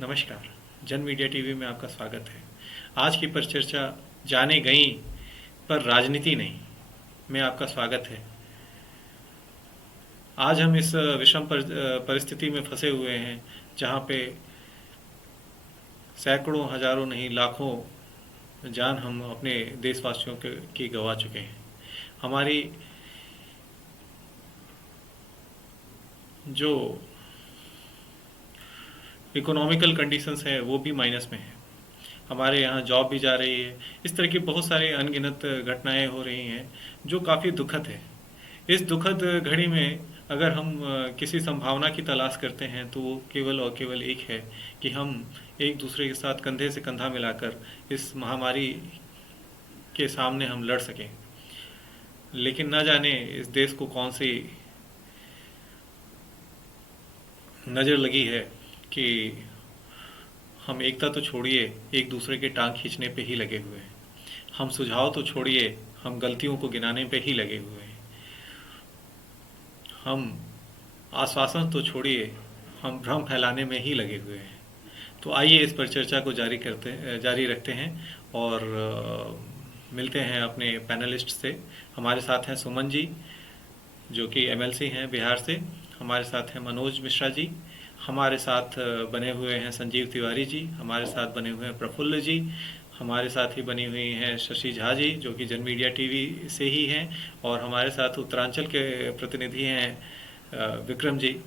नमस्कार। जन media TV में आपका स्वागत है। आज की परिचर्चा जाने गई पर राजनीति नहीं में आपका स्वागत है। आज हम इस विषम परिस्थिति में फंसे हुए हैं जहाँ पे सैकड़ों हजारों नहीं लाखों जान हम अपने देशवासियों की गंवा चुके हैं। हमारी जो इकोनॉमिकल कंडीशंस है वो भी माइनस में है। हमारे यहाँ जॉब भी जा रही है। इस तरह की बहुत सारे अनगिनत घटनाएं हो रही हैं जो काफ़ी दुखद है। इस दुखद घड़ी में अगर हम किसी संभावना की तलाश करते हैं तो वो केवल और केवल एक है कि हम एक दूसरे के साथ कंधे से कंधा मिलाकर इस महामारी के सामने हम लड़ सकें। लेकिन न जाने इस देश को कौन सी नज़र लगी है कि हम एकता तो छोड़िए, एक दूसरे के टांग खींचने पे ही लगे हुए हैं। हम सुझाव तो छोड़िए, हम गलतियों को गिनाने पे ही लगे हुए हैं। हम आश्वासन तो छोड़िए, हम भ्रम फैलाने में ही लगे हुए हैं। तो आइए इस पर चर्चा को जारी रखते हैं और मिलते हैं अपने पैनलिस्ट से। हमारे साथ हैं सुमन जी जो कि एमएलसी हैं बिहार से। हमारे साथ हैं मनोज मिश्रा जी। हमारे साथ बने हुए हैं संजीव तिवारी जी। हमारे साथ बने हुए हैं प्रफुल्ल जी। हमारे साथ ही बनी हुई हैं शशि झा जी जो कि जन मीडिया टीवी से ही हैं। और हमारे साथ उत्तरांचल के प्रतिनिधि हैं विक्रम जी।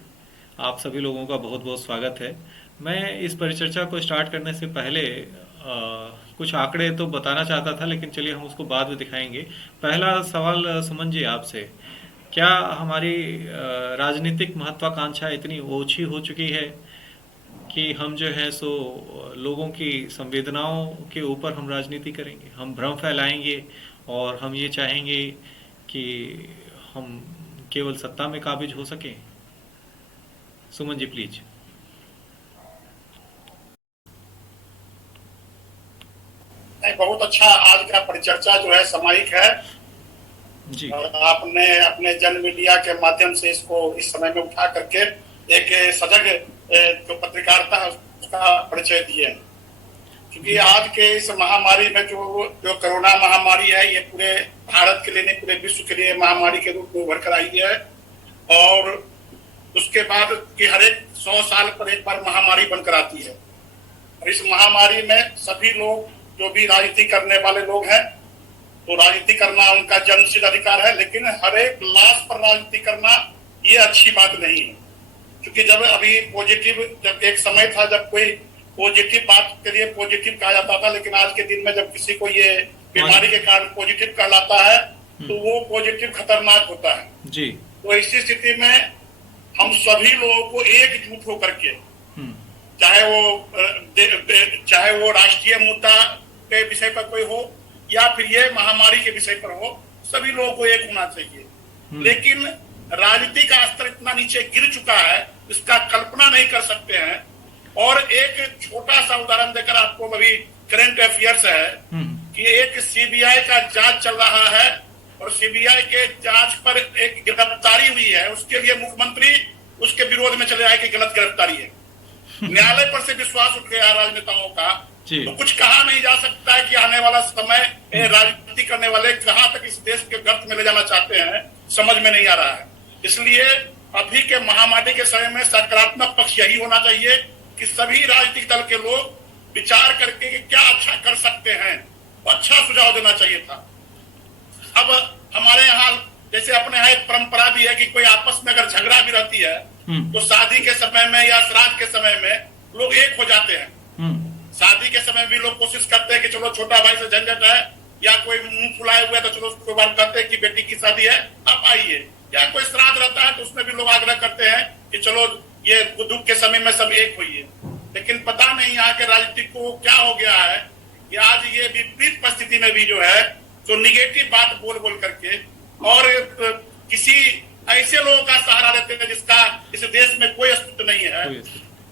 आप सभी लोगों का बहुत बहुत स्वागत है। मैं इस परिचर्चा को स्टार्ट करने से पहले कुछ आंकड़े तो बताना चाहता था, लेकिन चलिए हम उसको बाद में दिखाएंगे। पहला सवाल सुमन जी आपसे, क्या हमारी राजनीतिक महत्वाकांक्षा इतनी ओछी हो चुकी है कि हम जो है सो लोगों की संवेदनाओं के ऊपर हम राजनीति करेंगे, हम भ्रम फैलाएंगे और हम ये चाहेंगे कि हम केवल सत्ता में काबिज हो सकें? सुमन जी प्लीज। नहीं, बहुत अच्छा। आज का परिचर्चा जो है सामयिक है जी। और आपने अपने जन मीडिया के माध्यम से इसको इस समय में उठा करके एक सजग जो पत्रकारिता है उसका परिचय दिए। क्योंकि आज के इस महामारी में जो कोरोना महामारी है, ये पूरे भारत के लिए नहीं पूरे विश्व के लिए महामारी के रूप में उभर कर आई है। और उसके बाद कि हर एक 100 साल पर एक बार महामारी बनकर आती है। और इस महामारी में सभी लोग जो भी राजनीति करने वाले लोग हैं, तो राजनीति करना उनका जन्मसिद्ध अधिकार है, लेकिन हर एक लाश पर राजनीति करना ये अच्छी बात नहीं है। क्योंकि जब अभी पॉजिटिव, जब एक समय था जब कोई पॉजिटिव बात के लिए पॉजिटिव कहा जाता था, लेकिन आज के दिन में जब किसी को ये बीमारी के कारण पॉजिटिव कहलाता है तो वो पॉजिटिव खतरनाक होता है जी। तो इसी स्थिति में हम सभी लोगों को एकजुट होकर के, चाहे वो राष्ट्रीय मुद्दा के विषय पर कोई हो या फिर ये महामारी के विषय पर हो, सभी लोगों को एक होना चाहिए। लेकिन राजनीति का स्तर इतना नीचे गिर चुका है, इसका कल्पना नहीं कर सकते हैं। और एक छोटा सा उदाहरण देकर आपको, अभी करंट अफेयर्स है कि एक सीबीआई का जांच चल रहा है और सीबीआई के जांच पर एक गिरफ्तारी हुई है, उसके लिए मुख्यमंत्री उसके विरोध में चले आए कि गलत गिरफ्तारी है। न्यायालय पर से विश्वास उठ गया राजनेताओं का। तो कुछ कहा नहीं जा सकता है कि आने वाला समय राजनीति करने वाले कहां तक इस देश के गर्त में ले जाना चाहते हैं, समझ में नहीं आ रहा है। इसलिए अभी के महामारी के समय में सकारात्मक पक्ष यही होना चाहिए कि सभी राजनीतिक दल के लोग विचार करके कि क्या अच्छा कर सकते हैं, अच्छा सुझाव देना चाहिए था। अब हमारे यहाँ जैसे अपने यहाँ एक परंपरा भी है कि कोई आपस में अगर झगड़ा भी रहती है तो शादी के समय में या श्राद्ध के समय में लोग एक हो जाते हैं। शादी के समय भी लोग कोशिश करते हैं कि चलो छोटा भाई से झंझट है, या कोई मुंह फुलाए हुए तो चलो उसको बात करते हैं कि बेटी की शादी है आप आइए। या कोई श्राद्ध रहता है तो उसमें भी लोग आग्रह करते हैं कि चलो ये दुख के समय में सब एक होइए। लेकिन पता नहीं यहाँ के राजनीति को क्या हो गया है कि आज ये विपरीत परिस्थिति में भी जो है तो निगेटिव बात बोल बोल करके और किसी ऐसे लोगों का सहारा लेते हैं जिसका इस देश में कोई अस्तित्व नहीं है।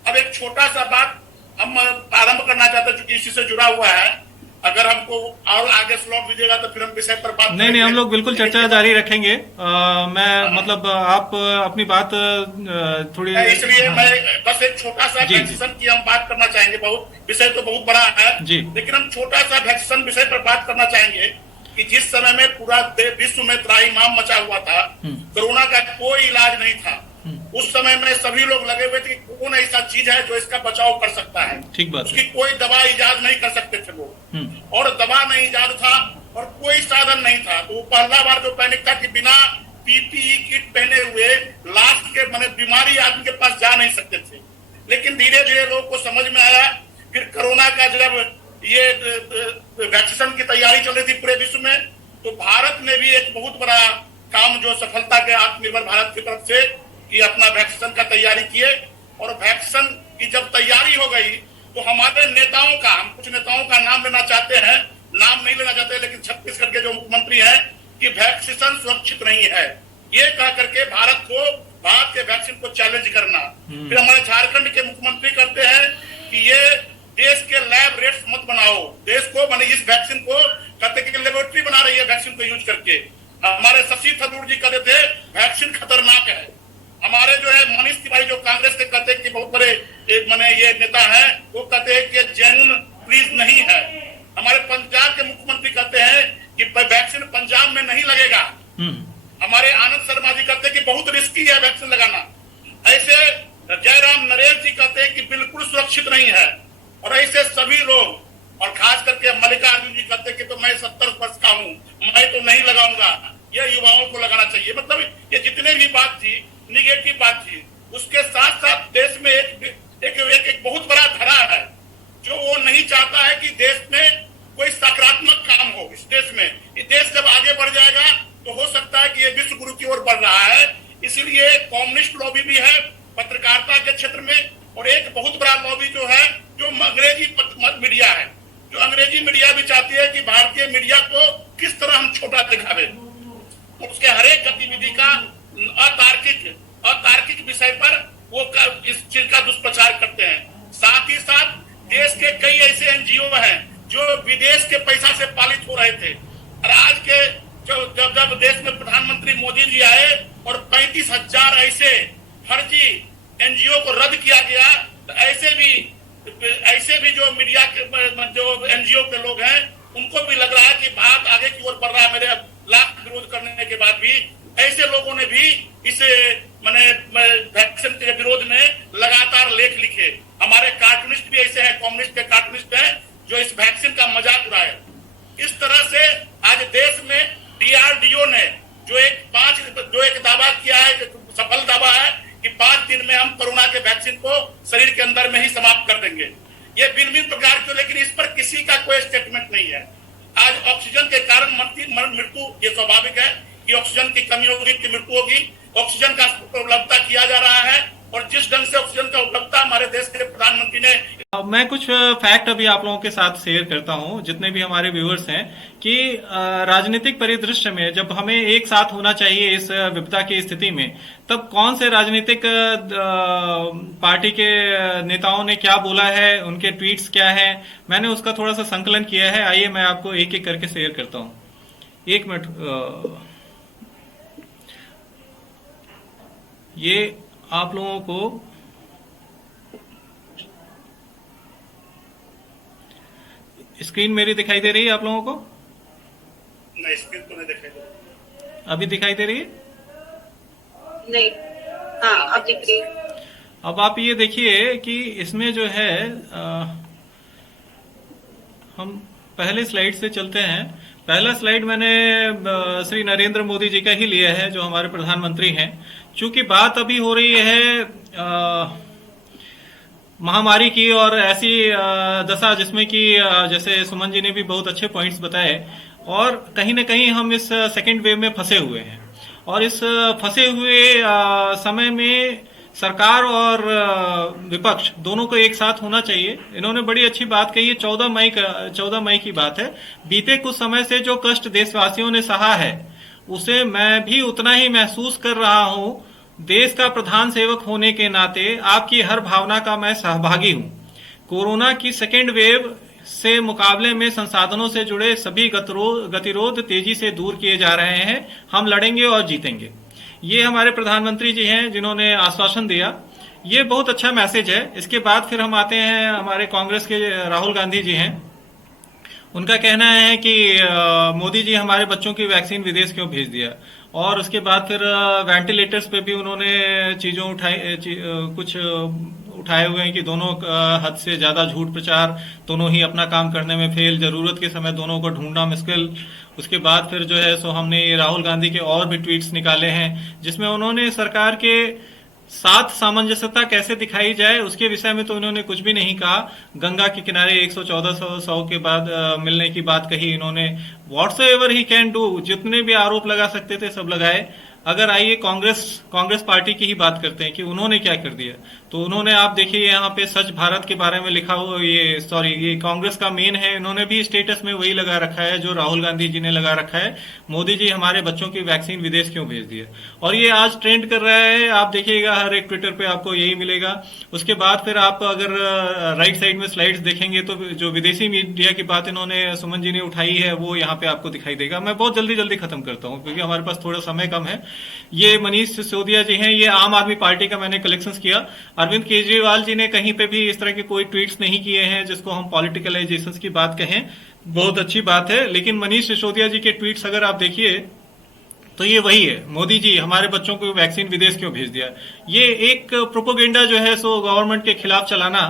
अब एक छोटा सा बात हम आरंभ करना चाहते हैं, क्योंकि इसी से जुड़ा हुआ है अगर हमको और आगे स्लॉट दीजिएगा तो फिर हम विषय पर बात नहीं नहीं, हम लोग बिल्कुल चर्चा जारी रखेंगे। मैं मतलब आप अपनी बात थोड़ी, इसलिए हाँ, मैं बस एक छोटा सा जी, वैक्सीन की हम बात करना चाहेंगे। बहुत विषय तो बहुत बड़ा है जी, लेकिन हम छोटा सा वैक्सीन विषय पर बात करना चाहेंगे कि जिस समय में पूरा विश्व में त्राहिमाम मचा हुआ था, कोरोना का कोई इलाज नहीं था, उस समय में सभी लोग लगे हुए थे कि कौन ऐसा चीज है जो इसका बचाव कर सकता है। ठीक बात, उसकी कोई दवा इजाद नहीं कर सकते थे लोग, और दवा नहीं इजाद था और कोई साधन नहीं था। तो वो पहला बार जो पैनिक था कि बिना पीपीई किट पहने हुए लास्ट के माने बीमारी आदमी के पास जा नहीं सकते थे। लेकिन धीरे धीरे लोगों को समझ में आया। फिर कोरोना का जब ये वैक्सीन की तैयारी चल रही थी पूरे विश्व में, तो भारत ने भी एक बहुत बड़ा काम जो सफलता के आत्मनिर्भर भारत की तरफ से कि अपना वैक्सीन का तैयारी किए। और वैक्सीन की जब तैयारी हो गई तो हमारे नेताओं का, हम कुछ नेताओं का नाम लेना चाहते हैं, नाम नहीं लेना चाहते, लेकिन छत्तीसगढ़ के जो मुख्यमंत्री हैं कि वैक्सीन सुरक्षित नहीं है, ये कह करके भारत के वैक्सीन को चैलेंज करना। फिर हमारे झारखंड के मुख्यमंत्री करते हैं कि ये देश के लैब रेट्स मत बनाओ, देश को माने इस वैक्सीन को कहते कि लेबोरेटरी बना रही है वैक्सीन को यूज करके। हमारे शशि थरूर जी कहते थे वैक्सीन खतरनाक है। हमारे जो है मनीष तिवारी जो कांग्रेस के कहते हैं कि बहुत बड़े एक माने ये नेता है, वो कहते हैं कि जेन्युइन प्लीज नहीं है। हमारे पंजाब के मुख्यमंत्री कहते हैं कि वैक्सीन पंजाब में नहीं लगेगा। हमारे आनंद शर्मा जी कहते हैं कि बहुत रिस्की है वैक्सीन लगाना। ऐसे जयराम नरेश जी कहते हैं कि बिल्कुल सुरक्षित नहीं है। और ऐसे सभी लोग, और खास करके मल्लिकार्जुन जी कहते हैं कि तो मैं 70 वर्ष का हूँ, मैं तो नहीं लगाऊंगा, ये युवाओं को लगाना चाहिए। मतलब ये जितने भी बात थी निगेटिव बात थी, उसके साथ साथ देश में एक बहुत बड़ा धरा है जो वो नहीं चाहता है कि देश में कोई सकारात्मक काम हो। इस देश में, ये देश जब आगे बढ़ जाएगा तो हो सकता है कि ये विश्व गुरु की ओर बढ़ रहा है। इसीलिए कम्युनिस्ट लॉबी भी है पत्रकारिता के क्षेत्र में, और एक बहुत बड़ा लॉबी जो है जो अंग्रेजी मीडिया है, जो अंग्रेजी मीडिया भी चाहती है कि भारतीय मीडिया को किस तरह हम छोटा दिखावे। उसके हर एक गतिविधि का अतार्किक विषय पर वो इस चीज का दुष्प्रचार करते हैं। साथ ही साथ देश के कई ऐसे एनजीओ हैं जो विदेश के पैसा से पालित हो रहे थे, और आज के जब देश में प्रधानमंत्री मोदी जी आए और 35,000 ऐसे फर्जी एनजीओ को रद्द किया गया, तो ऐसे भी जो मीडिया के जो एनजीओ के लोग हैं उनको भी लग रहा है कि भारत आगे की ओर बढ़ रहा है। मेरे लाख विरोध करने के बाद भी ऐसे लोगों ने भी इस मैंने वैक्सीन के विरोध में लगातार लेख लिखे। हमारे कार्टूनिस्ट भी ऐसे हैं, कम्युनिस्ट के कार्टूनिस्ट हैं जो इस वैक्सीन का मजाक उड़ाए। इस तरह से आज देश में डीआरडीओ ने जो एक दावा किया है, सफल दावा है कि 5 दिन में हम कोरोना के वैक्सीन को शरीर के अंदर में ही समाप्त कर देंगे। ये भिन्न प्रकार के, लेकिन इस पर किसी का कोई स्टेटमेंट नहीं है। आज ऑक्सीजन के कारण मृत्यु ये स्वाभाविक है कि ऑक्सीजन की कमी होगी तो मृत्यु होगी। ऑक्सीजन का उपलब्धता किया जा रहा है, और जिस ढंग से ऑक्सीजन का उपलब्धता हमारे देश के प्रधानमंत्री ने, मैं कुछ फैक्ट अभी आप लोगों के साथ शेयर करता हूं, जितने भी हमारे व्यूअर्स हैं, कि राजनीतिक परिदृश्य में जब हमें एक साथ होना चाहिए इस विपदा की स्थिति में, तब कौन से राजनीतिक पार्टी के नेताओं ने क्या बोला है, उनके ट्वीट्स क्या है, मैंने उसका थोड़ा सा संकलन किया है। आइए मैं आपको एक एक करके शेयर करता हूं। 1 मिनट, ये आप लोगों को स्क्रीन मेरी दिखाई दे रही है आप लोगों को? नहीं, स्क्रीन तो नहीं दिखाई दे रही। अभी दिखाई दे रही है? नहीं, हाँ अब दिख रही है। अब आप ये देखिए कि इसमें जो है हम पहले स्लाइड से चलते हैं। पहला स्लाइड मैंने श्री नरेंद्र मोदी जी का ही लिया है, जो हमारे प्रधानमंत्री हैं। चूंकि बात अभी हो रही है महामारी की, और ऐसी दशा जिसमें कि जैसे सुमन जी ने भी बहुत अच्छे पॉइंट्स बताए, और कहीं ना कहीं हम इस सेकेंड वेव में फंसे हुए हैं। और इस फंसे हुए समय में सरकार और विपक्ष दोनों को एक साथ होना चाहिए। इन्होंने बड़ी अच्छी बात कही है। 14 मई की बात है। बीते कुछ समय से जो कष्ट देशवासियों ने सहा है, उसे मैं भी उतना ही महसूस कर रहा हूं। देश का प्रधान सेवक होने के नाते आपकी हर भावना का मैं सहभागी हूं। कोरोना की सेकेंड वेव से मुकाबले में संसाधनों से जुड़े सभी गतिरोध तेजी से दूर किए जा रहे हैं। हम लड़ेंगे और जीतेंगे। ये हमारे प्रधानमंत्री जी हैं जिन्होंने आश्वासन दिया। ये बहुत अच्छा मैसेज है। इसके बाद फिर हम आते हैं, हमारे कांग्रेस के राहुल गांधी जी हैं। उनका कहना है कि मोदी जी हमारे बच्चों की वैक्सीन विदेश क्यों भेज दिया। और उसके बाद फिर वेंटिलेटर्स पे भी उन्होंने चीजों कुछ उठाए हुए हैं कि दोनों हद से ज्यादा झूठ प्रचार, दोनों ही अपना काम करने में फेल, जरूरत के समय दोनों को ढूंढना मुश्किल। उसके बाद फिर जो है सो हमने ये राहुल गांधी के और भी ट्वीट्स निकाले हैं जिसमें उन्होंने सरकार के साथ सामंजस्यता कैसे दिखाई जाए उसके विषय में तो उन्होंने कुछ भी नहीं कहा। गंगा के किनारे 114 के बाद मिलने की बात कही इन्होंने। व्हाट्सएवर ही कैन डू, जितने भी आरोप लगा सकते थे सब लगाए। अगर आइए कांग्रेस पार्टी की ही बात करते हैं कि उन्होंने क्या कर दिया। तो उन्होंने, आप देखिए यहाँ पे स्वच्छ भारत के बारे में लिखा हुआ, ये कांग्रेस का मेन है, इन्होंने भी स्टेटस में वही लगा रखा है जो राहुल गांधी जी ने लगा रखा है, मोदी जी हमारे बच्चों की वैक्सीन विदेश क्यों भेज दिया। और ये आज ट्रेंड कर रहा है, आप देखिएगा हर एक ट्विटर पे आपको यही मिलेगा। उसके बाद फिर आप अगर राइट साइड में स्लाइड्स देखेंगे तो जो विदेशी मीडिया की बात इन्होंने, सुमन जी ने उठाई है, वो यहाँ पे आपको दिखाई देगा। मैं बहुत जल्दी खत्म करता हूँ क्योंकि हमारे पास थोड़ा समय कम है। ये मनीष सिसोदिया जी हैं, ये आम आदमी पार्टी का मैंने कलेक्शंस किया। अरविंद केजरीवाल जी ने कहीं पे भी इस तरह के कोई ट्वीट्स नहीं किए हैं जिसको हम पॉलिटिकलाइजेशन की बात कहें, बहुत अच्छी बात है। लेकिन मनीष सिसोदिया जी के ट्वीट्स अगर आप देखिए तो ये वही है, मोदी जी हमारे बच्चों को वैक्सीन विदेश क्यों भेज दिया। ये एक प्रोपोगेंडा जो है सो गवर्नमेंट के खिलाफ चलाना।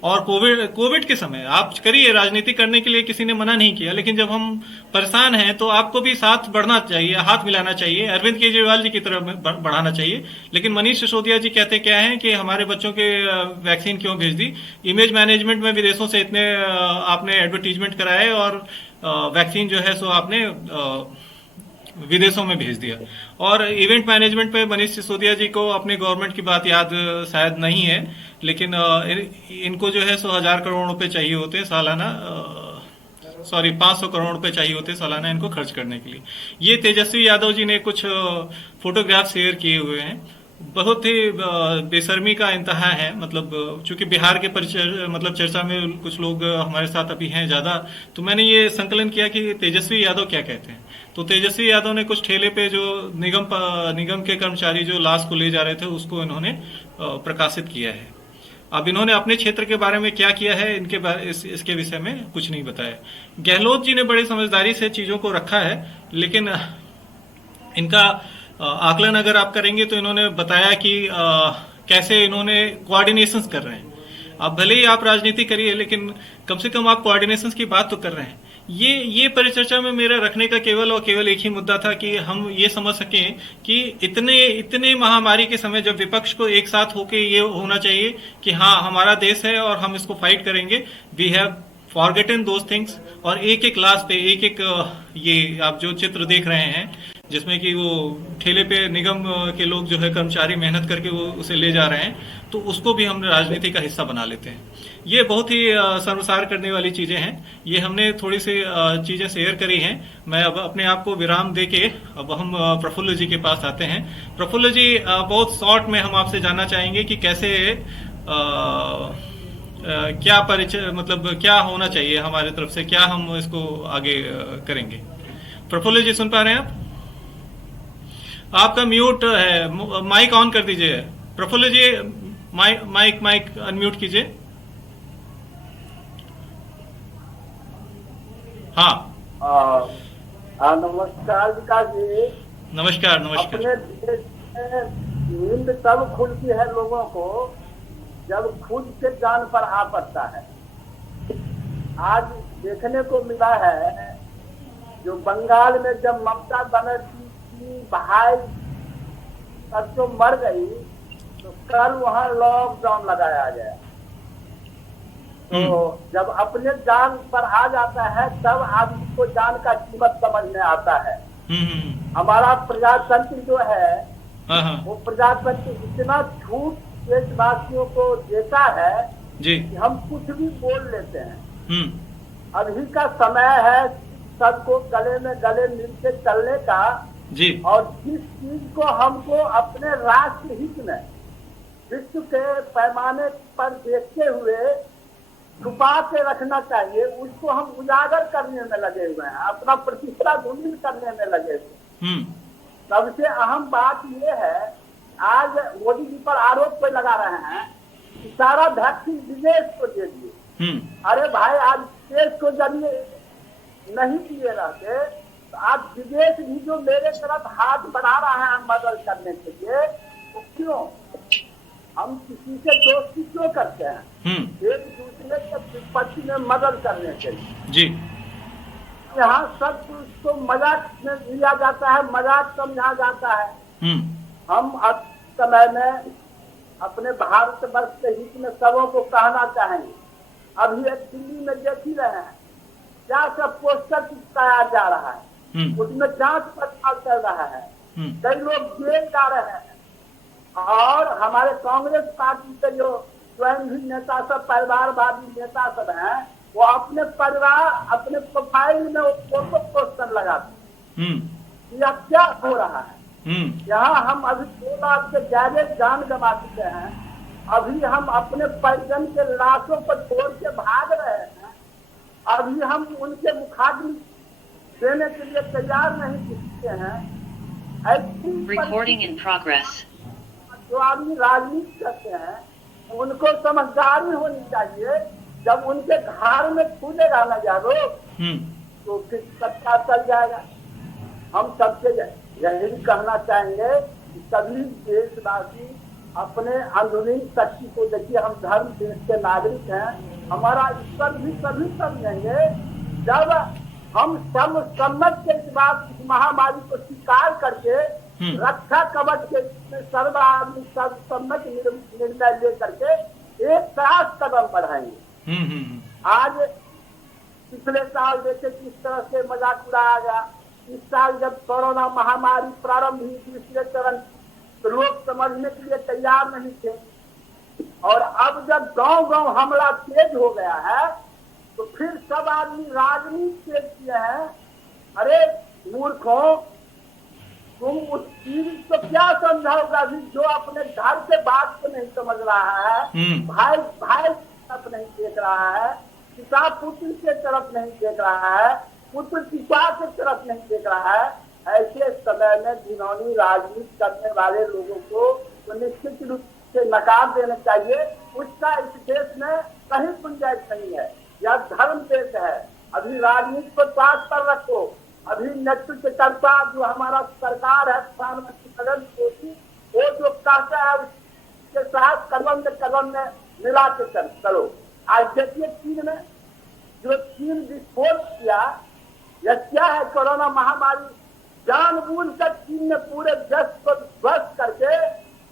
और कोविड के समय आप करिए, राजनीति करने के लिए किसी ने मना नहीं किया, लेकिन जब हम परेशान हैं तो आपको भी साथ बढ़ना चाहिए, हाथ मिलाना चाहिए, अरविंद केजरीवाल जी की तरफ बढ़ाना चाहिए। लेकिन मनीष सिसोदिया जी कहते क्या है कि हमारे बच्चों के वैक्सीन क्यों भेज दी। इमेज मैनेजमेंट में विदेशों से इतने आपने एडवर्टीजमेंट कराए और वैक्सीन जो है सो आपने विदेशों में भेज दिया। और इवेंट मैनेजमेंट पे मनीष सिसोदिया जी को अपने गवर्नमेंट की बात याद शायद नहीं है, लेकिन इनको जो है सो 1000 करोड़ रुपए चाहिए होते सालाना, 500 करोड़ रुपए चाहिए होते सालाना इनको खर्च करने के लिए। ये तेजस्वी यादव जी ने कुछ फोटोग्राफ शेयर किए हुए हैं, बहुत ही बेशर्मी का इंतहा है। मतलब चूंकि बिहार के मतलब चर्चा में कुछ लोग हमारे साथ अभी हैं ज्यादा, तो मैंने ये संकलन किया कि तेजस्वी यादव क्या कहते हैं। तो तेजस्वी यादव ने कुछ ठेले पे जो निगम के कर्मचारी जो लाश को ले जा रहे थे उसको इन्होंने प्रकाशित किया है। अब इन्होंने अपने क्षेत्र के बारे में क्या किया है इसके विषय में कुछ नहीं बताया। गहलोत जी ने बड़ी समझदारी से चीजों को रखा है, लेकिन इनका आकलन अगर आप करेंगे तो इन्होंने बताया कि कैसे इन्होंने कोऑर्डिनेशंस कर रहे हैं। अब भले ही आप राजनीति करिए, लेकिन कम से कम आप कोऑर्डिनेशंस की बात तो कर रहे हैं। ये परिचर्चा में मेरा रखने का केवल और केवल एक ही मुद्दा था कि हम ये समझ सकें कि इतने महामारी के समय जब विपक्ष को एक साथ होके ये होना चाहिए कि हाँ हमारा देश है और हम इसको फाइट करेंगे, we have forgotten those things. और एक लाश पे एक ये आप जो चित्र देख रहे हैं जिसमें कि वो ठेले पे निगम के लोग जो है कर्मचारी मेहनत करके वो उसे ले जा रहे हैं, तो उसको भी हम राजनीति का हिस्सा बना लेते हैं। ये बहुत ही शर्मसार करने वाली चीजें हैं। ये हमने थोड़ी सी चीजें शेयर करी हैं। मैं अब अपने आप को विराम देके अब हम प्रफुल्ल जी के पास आते हैं। प्रफुल्ल जी, बहुत शॉर्ट में हम आपसे जानना चाहेंगे कि कैसे क्या परिचय, मतलब क्या होना चाहिए हमारे तरफ से, क्या हम इसको आगे करेंगे। प्रफुल्ल जी सुन पा रहे हैं आप? आपका म्यूट है, माइक ऑन कर दीजिए। प्रफुल्ल जी माइक अनम्यूट कीजिए। हाँ नमस्कार विकास जी। नमस्कार। अपने देश में नींद तब खुलती है लोगों को जब खुद के जान पर आ पड़ता है। आज देखने को मिला है जो बंगाल में जब ममता बनर्जी की भाई परसों मर गई तो कल वहां लॉकडाउन लगाया गया। तो जब अपने जान पर आ जाता है तब आदमी को जान का कीमत समझ में आता है। हमारा प्रजातंत्र जो है वो प्रजातंत्र इतना छूट देशवासियों को देता है कि हम कुछ भी बोल लेते हैं। अभी का समय है सबको गले में गले मिलकर चलने का जी। और जिस चीज को हमको अपने राष्ट्र हित में विश्व के पैमाने पर देखते हुए छुपा के रखना चाहिए, उसको हम उजागर करने में लगे हुए हैं, अपना प्रतिष्ठा धूमिल करने में लगे हुए हैं। सबसे अहम बात ये है, आज मोदी जी पर आरोप पे लगा रहे हैं कि सारा वैक्सीन विदेश को दे दिए। अरे भाई, आज देश को जरिए नहीं दिए रहते तो आज विदेश भी जो मेरे तरफ हाथ बढ़ा रहा है मदद करने के लिए, तो क्यों हम किसी से दोस्ती क्यों करते हैं? एक दूसरे के विपत्ति में मदद करने के लिए जी। यहाँ सब कुछ को मजाक में लिया जाता है, मजाक समझा जाता है। हम अब समय में अपने भारत वर्ष के हित में सबों को कहना चाहेंगे, अभी एक दिल्ली में देख ही रहे हैं क्या सब पोस्टर चिपकाया जा रहा है, उसमें जांच पड़ताल चल रहा है, कई लोग जेल जा रहे हैं। और हमारे कांग्रेस पार्टी के जो स्वयं भी नेता सब, परिवारवादी नेता सब हैं, वो अपने परिवार, अपने प्रोफाइल में वो फोटो पोस्टर लगाते हैं। यह क्या हो रहा है? यहाँ हम अभी 2 लाख से ज्यादा जान गंवा चुके हैं, अभी हम अपने परिजन के लाशों पर छोड़ के भाग रहे हैं, अभी हम उनके मुखाग्नि देने के लिए तैयार नहीं दिखते हैं। Recording in progress. जो आदमी राजनीति करते हैं उनको समझदारी होनी चाहिए, जब उनके घर में खुलेगा न जानो तो फिर सत्ता चल जाएगा। हम सबसे यही कहना चाहेंगे कि सभी देशवासी अपने अंदरूनी शक्ति को देखिए, हम धर्म देश के नागरिक हैं, हमारा ईश्वर भी तभी समझेंगे जब हम सम्मत के इस बात, इस महामारी को स्वीकार करके रक्षा कवच के सर्व आदमी सम्मत निर्णय ले करके एक साथ कदम बढ़ाएंगे। आज पिछले साल देखे किस तरह से मजाक उड़ाया गया, इस साल जब कोरोना महामारी प्रारंभ हुई दूसरे चरण, तो लोग समझने के लिए तैयार नहीं थे, और अब जब गांव-गांव हमला तेज हो गया है तो फिर सब आदमी राजनीति तेज किए हैं। अरे मूर्खों, तुम उस चीज को क्या समझाओगा जो अपने घर के बात को नहीं समझ रहा है, भाई तरफ नहीं देख रहा है, पिता पुत्र के तरफ नहीं देख रहा है, पुत्र पिता के तरफ नहीं देख रहा है। ऐसे समय में घिनौनी राजनीति करने वाले लोगों को तो निश्चित रूप से नकार देना चाहिए। उसका इस देश में कहीं गुंजाइश नहीं है। यह धर्म देश है। अभी राजनीति को साथ पर रखो। अभी नेतृत्वकर्ता जो हमारा सरकार है, प्रधानमंत्री नरेंद्र मोदी, वो जो कहता है उसके साथ कदम में मिला के चलो। आज देखिए चीन में जो चीन विस्फोट किया, यह क्या है? कोरोना महामारी जानबूझकर चीन ने पूरे देश को ध्वस्त करके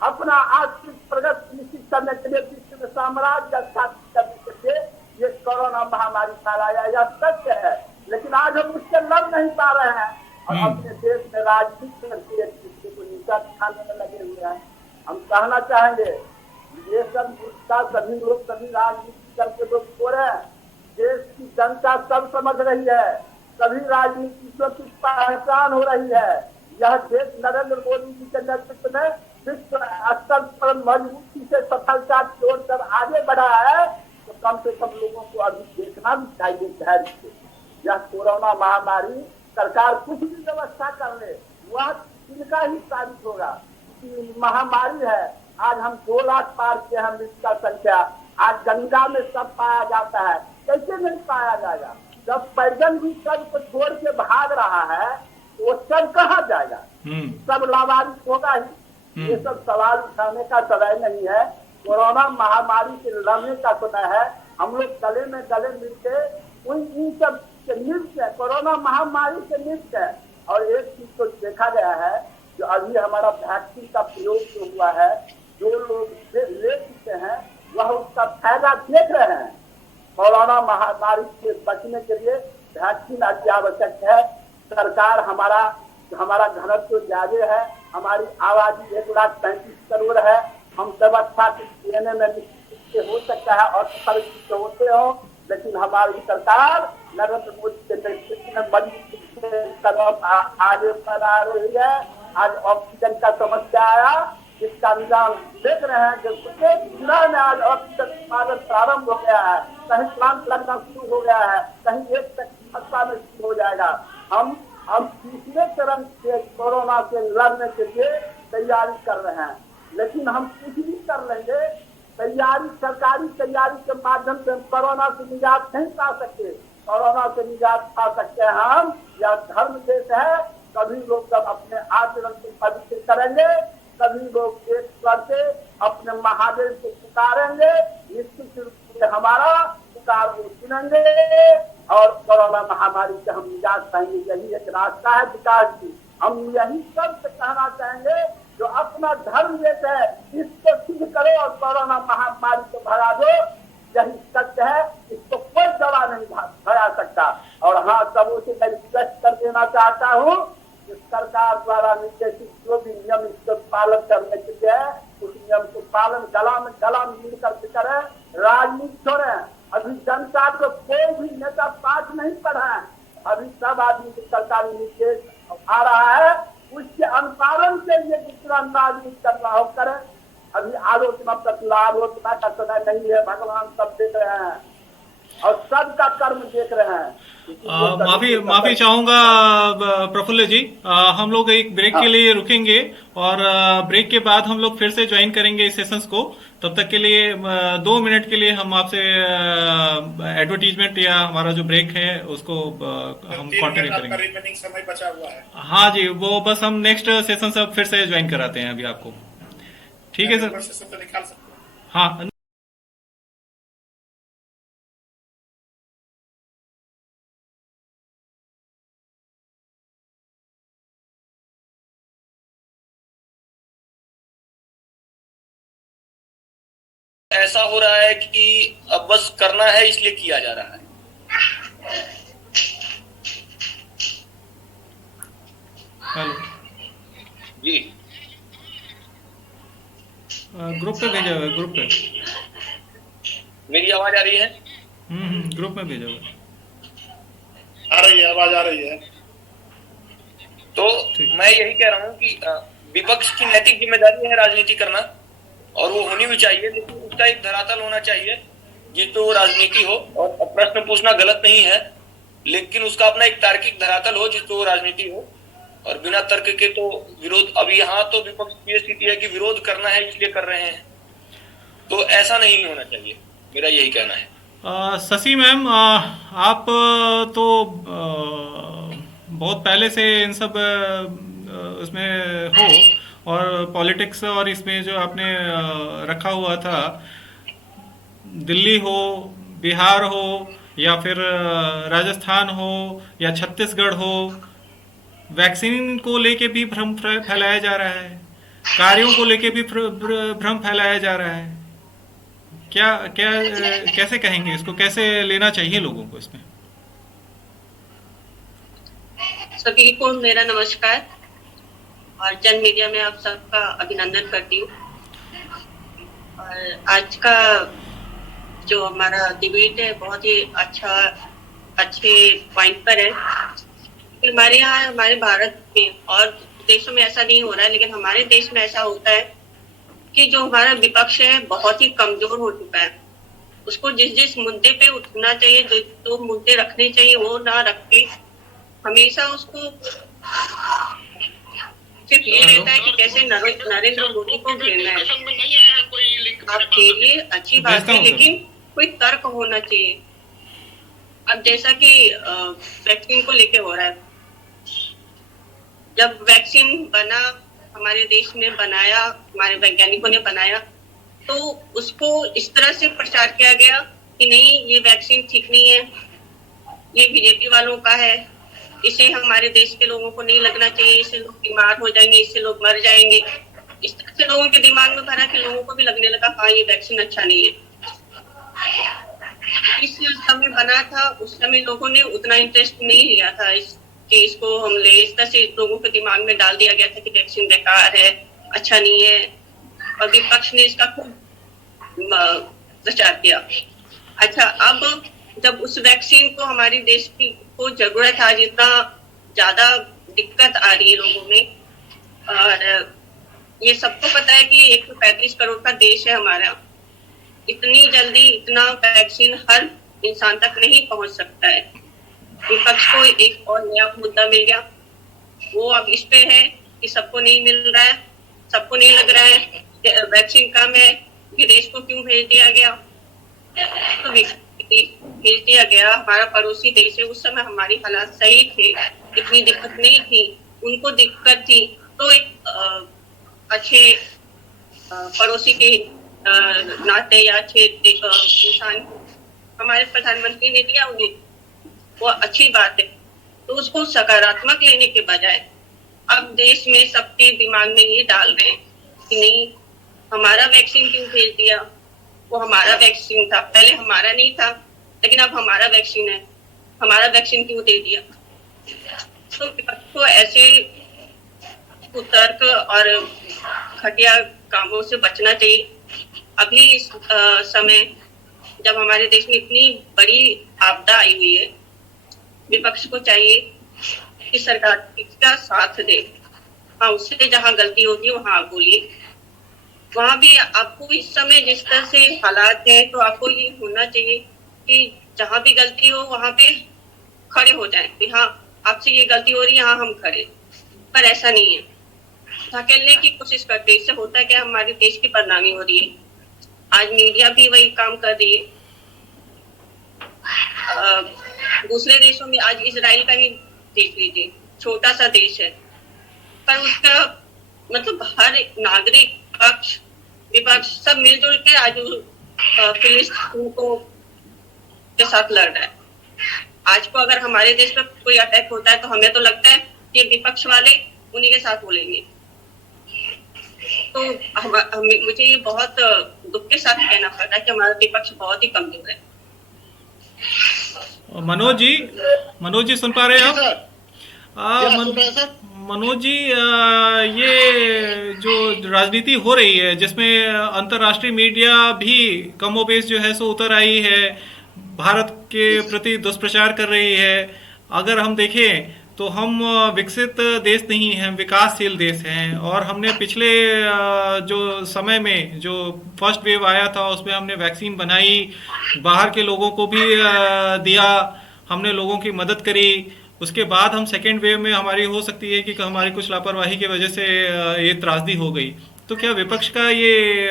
अपना आर्थिक प्रगति निश्चित करने के लिए, विश्व में साम्राज्य स्थापित करने के लिए ये कोरोना महामारी फैलाया। यह सत्य है, लेकिन आज हम उससे लड़ नहीं पा रहे हैं और अपने देश में राजनीति करके एक दूसरे को नीचा दिखाने में लगे हुए हैं। हम कहना चाहेंगे ये सब सभी लोग, सभी राजनीति करके लोग हो रहे हैं। देश की जनता सब समझ रही है, सभी राजनीतिज्ञों की पहचान हो रही है। यह देश नरेंद्र मोदी जी के नेतृत्व में विश्व स्तर पर मजबूती से सफलता की ओर जब आगे बढ़ा है, तो कम से कम लोगों को अभी देखना भी चाहिए धैर्य से। यह कोरोना महामारी सरकार कुछ भी व्यवस्था कर ले, वह इनका ही साबित होगा कि महामारी है। आज हम 2 लाख पार किए हैं मृत संख्या। आज गंगा में सब पाया जाता है, कैसे नहीं पाया जाएगा? जब परिजन भी सब को छोड़ के भाग रहा है, वो सब कहाँ जाएगा? सब लावारिस होगा ही। ये सब सवाल उठाने का समय नहीं है। कोरोना महामारी से लड़ने का समय है। हम लोग गले में गले मिलके इन सब से निष्ठ है, कोरोना महामारी से निष्ठ है। और एक चीज तो देखा गया है, जो अभी हमारा वैक्सीन का प्रयोग जो हुआ है, जो लोग ले चुके हैं वह उसका फायदा देख रहे हैं। कोरोना महामारी से बचने के लिए वैक्सीन अति आवश्यक है। सरकार हमारा घनत्व ज्यादा है, हमारी आबादी 1,35 करोड़ है। हम व्यवस्था देने में निश्चित हो सकता है और परिचित होते हो, लेकिन हमारी सरकार नरेंद्र मोदी के नेतृत्व में मजबूती से कदम आगे बढ़ा रही है। आज ऑक्सीजन का समस्या आया इसका निदान देख रहे हैं कि प्रत्येक जिला में आज उत्पादन प्रारंभ हो गया है, कहीं प्लांट लगना शुरू हो गया है, कहीं एक सप्ताह में शुरू हो जाएगा। हम तीसरे चरण से कोरोना से लड़ने के लिए तैयारी कर रहे हैं, लेकिन हम कुछ भी कर लेंगे, तैयारी सरकारी तैयारी के माध्यम से कोरोना से निजात नहीं पा सकते। कोरोना से निजात पा सकते हैं हम, या धर्म देश है, सभी लोग जब अपने आचरण को पवित्र करेंगे, सभी लोग एक स्वर से अपने महादेव को पुकारेंगे, निश्चित रूप से हमारा पुकार को सुनेंगे और कोरोना महामारी से हम निजात पाएंगे। यही एक रास्ता है विकास की। हम यही सबसे कहना चाहेंगे, जो अपना धर्म देश है इसको सिद्ध करो और कोरोना महामारी को भगा दो। यही सत्य है, इसको कोई दवा नहीं भगा सकता। और हाँ, सबों से मैं रिक्वेस्ट कर देना चाहता हूँ, सरकार द्वारा निर्देशित जो भी नियम इसको पालन करने के लिए है, उस नियम को पालन गला में मिल करके करें, राजनीति छोड़े। अभी जनता को कोई भी नेता पाठ नहीं पढ़ा है, अभी सब आदमी के सरकारी निर्देश आ रहा है, उसके अनुपालन के लिए जितना राजनीति करना हो करें। अभी आलोचना प्रतिलोचना का समय नहीं है, भगवान सब देख रहे हैं और सबका कर्म देख रहे हैं। माफी चाहूंगा प्रफुल्ल जी, हम लोग एक ब्रेक के लिए रुकेंगे और ब्रेक के बाद हम लोग फिर से ज्वाइन करेंगे इस सेशंस को। तब तक के लिए 2 मिनट के लिए हम आपसे एडवर्टीजमेंट या हमारा जो ब्रेक है उसको हम कंटिन्यू करेंगे। रिमेनिंग समय बचा हुआ है। हाँ जी, वो बस हम नेक्स्ट सेशन से फिर से ज्वाइन कराते हैं अभी आपको। ठीक है सर? तो निकाल सकते हैं। हाँ, ऐसा हो रहा है कि अब बस करना है इसलिए किया जा रहा है। हेलो जी, ग्रुप पे भेजा हुआ है, ग्रुप पे। मेरी आवाज आ रही है? ग्रुप में भेजा हुआ है। आ रही है, आवाज आ रही है। तो मैं यही कह रहा हूँ कि विपक्ष की नैतिक जिम्मेदारी है राजनीति करना, और वो होनी भी चाहिए, लेकिन उसका एक धरातल होना चाहिए जिसपे वो राजनीति हो। और प्रश्न पूछना गलत नहीं है, लेकिन उसका अपना एक तार्किक धरातल हो जिसपे वो राजनीति हो, और बिना तर्क के तो विरोध। अब यहाँ तो विपक्ष की स्थिति है कि विरोध करना है इसलिए कर रहे हैं, तो ऐसा नहीं होना चाहिए, मेरा यही कहना है। शशि मैम, आप तो बहुत पहले से इन सब उसमें हो, और पॉलिटिक्स और इसमें जो आपने रखा हुआ था, दिल्ली हो, बिहार हो, या फिर राजस्थान हो या छत्तीसगढ़ हो, वैक्सीन को लेके भी भ्रम फैलाया जा रहा है, कार्यों को लेके भी भ्रम फैलाया जा रहा है। क्या क्या कैसे कहेंगे इसको, कैसे लेना चाहिए लोगों को इसमें? सभी को मेरा नमस्कार, और जन मीडिया में आप सबका अभिनंदन करती हूँ। और आज का जो हमारा डिबेट है बहुत ही अच्छे पॉइंट पर है। हमारे यहाँ, हमारे भारत में और देशों में ऐसा नहीं हो रहा है, लेकिन हमारे देश में ऐसा होता है कि जो हमारा विपक्ष है बहुत ही कमजोर हो चुका है। उसको जिस मुद्दे पे उठना चाहिए, जो मुद्दे रखने चाहिए, वो ना रख के हमेशा उसको सिर्फ ये रहता है कि कैसे नरेंद्र मोदी को घेरना है। आप घेरिए, अच्छी बात है, लेकिन कोई तर्क होना चाहिए। अब जैसा कि वैक्सीन को लेके हो रहा है, जब वैक्सीन बना, हमारे देश ने बनाया, हमारे वैज्ञानिकों ने बनाया, तो उसको इस तरह से प्रचार किया गया कि नहीं, ये वैक्सीन ठीक नहीं है, ये बीजेपी वालों का है, इसे हमारे देश के लोगों को नहीं लगना चाहिए, इससे लोग बीमार हो जाएंगे, इससे लोग मर जाएंगे। इस तरह से लोगों के दिमाग में भरा कि लोगों को भी लगने लगा हाँ ये वैक्सीन अच्छा नहीं है। इस समय बना था, उस समय लोगों ने उतना इंटरेस्ट नहीं लिया था कि इसको हम ले। इस तरह से लोगों के दिमाग में डाल दिया गया था कि वैक्सीन बेकार है, अच्छा नहीं है, और विपक्ष ने इसका खूब प्रचार किया। अच्छा, अब जब उस वैक्सीन को हमारे देश की को जरूरत है, जितना ज्यादा दिक्कत आ रही है लोगों में, और ये सबको पता है कि 135 करोड़ का देश है हमारा, इतनी जल्दी इतना वैक्सीन हर इंसान तक नहीं पहुंच सकता है। विपक्ष को एक और नया मुद्दा मिल गया, वो अब इस पे है कि सबको नहीं मिल रहा है, सबको नहीं लग रहा है, वैक्सीन कम है, विदेश को क्यों भेज दिया गया। तो भेज दिया गया, हमारा पड़ोसी देश है, उस समय हमारी हालात सही थे, इतनी दिक्कत नहीं थी, उनको दिक्कत थी, तो एक अच्छे पड़ोसी के नाते या अच्छे इंसान हमारे प्रधानमंत्री ने दिया उन्हें, वो अच्छी बात है। तो उसको सकारात्मक लेने के बजाय अब देश में सबके दिमाग में ये डाल रहे हैं कि नहीं, हमारा वैक्सीन क्यों भेज दिया, वो हमारा वैक्सीन था, पहले हमारा नहीं था लेकिन अब हमारा वैक्सीन है, हमारा वैक्सीन क्यों दे दिया। तो विपक्ष को ऐसे कुतर्क और घटिया कामों से बचना चाहिए। अभी इस समय जब हमारे देश में इतनी बड़ी आपदा आई हुई है, विपक्ष को चाहिए कि सरकार इसका साथ दे। हाँ, उससे जहाँ गलती होगी वहाँ आप बोलिए, वहाँ भी आपको इस समय जिस तरह से हालात है तो आपको ये होना चाहिए कि जहाँ भी गलती हो वहाँ पे खड़े हो जाएं कि हाँ आपसे ये गलती हो रही है, यहाँ हम खड़े। पर ऐसा नहीं है, धकेलने की कोशिश करते, इससे होता है कि हमारे देश की बदनामी हो रही है। आज मीडिया भी वही काम कर रही है। दूसरे देशों में आज इजराइल का ही देख लीजिए, छोटा सा देश है, पर उसका मतलब हर नागरिक पक्ष विपक्ष सब मिलजुल के आज फिलिस्तीन को के साथ लड़ रहा है। आज को अगर हमारे देश पर कोई अटैक होता है तो हमें तो लगता है कि विपक्ष वाले उन्हीं के साथ बोलेंगे। तो मुझे ये बहुत दुख के साथ कहना पड़ता है कि हमारा विपक्ष बहुत ही कमजोर है। मनोज जी सुन पा रहे हैं आप? मनोज जी, ये जो राजनीति हो रही है जिसमें अंतर्राष्ट्रीय मीडिया भी कमोबेश जो है सो उतर आई है, भारत के प्रति दुष्प्रचार कर रही है। अगर हम देखें तो हम विकसित देश नहीं हैं, विकासशील देश हैं, और हमने पिछले जो समय में जो फर्स्ट वेव आया था उसमें हमने वैक्सीन बनाई, बाहर के लोगों को भी दिया, हमने लोगों की मदद करी। उसके बाद हम सेकेंड वेव में हमारी हो सकती है कि हमारी कुछ लापरवाही की वजह से ये त्रासदी हो गई। तो क्या विपक्ष का ये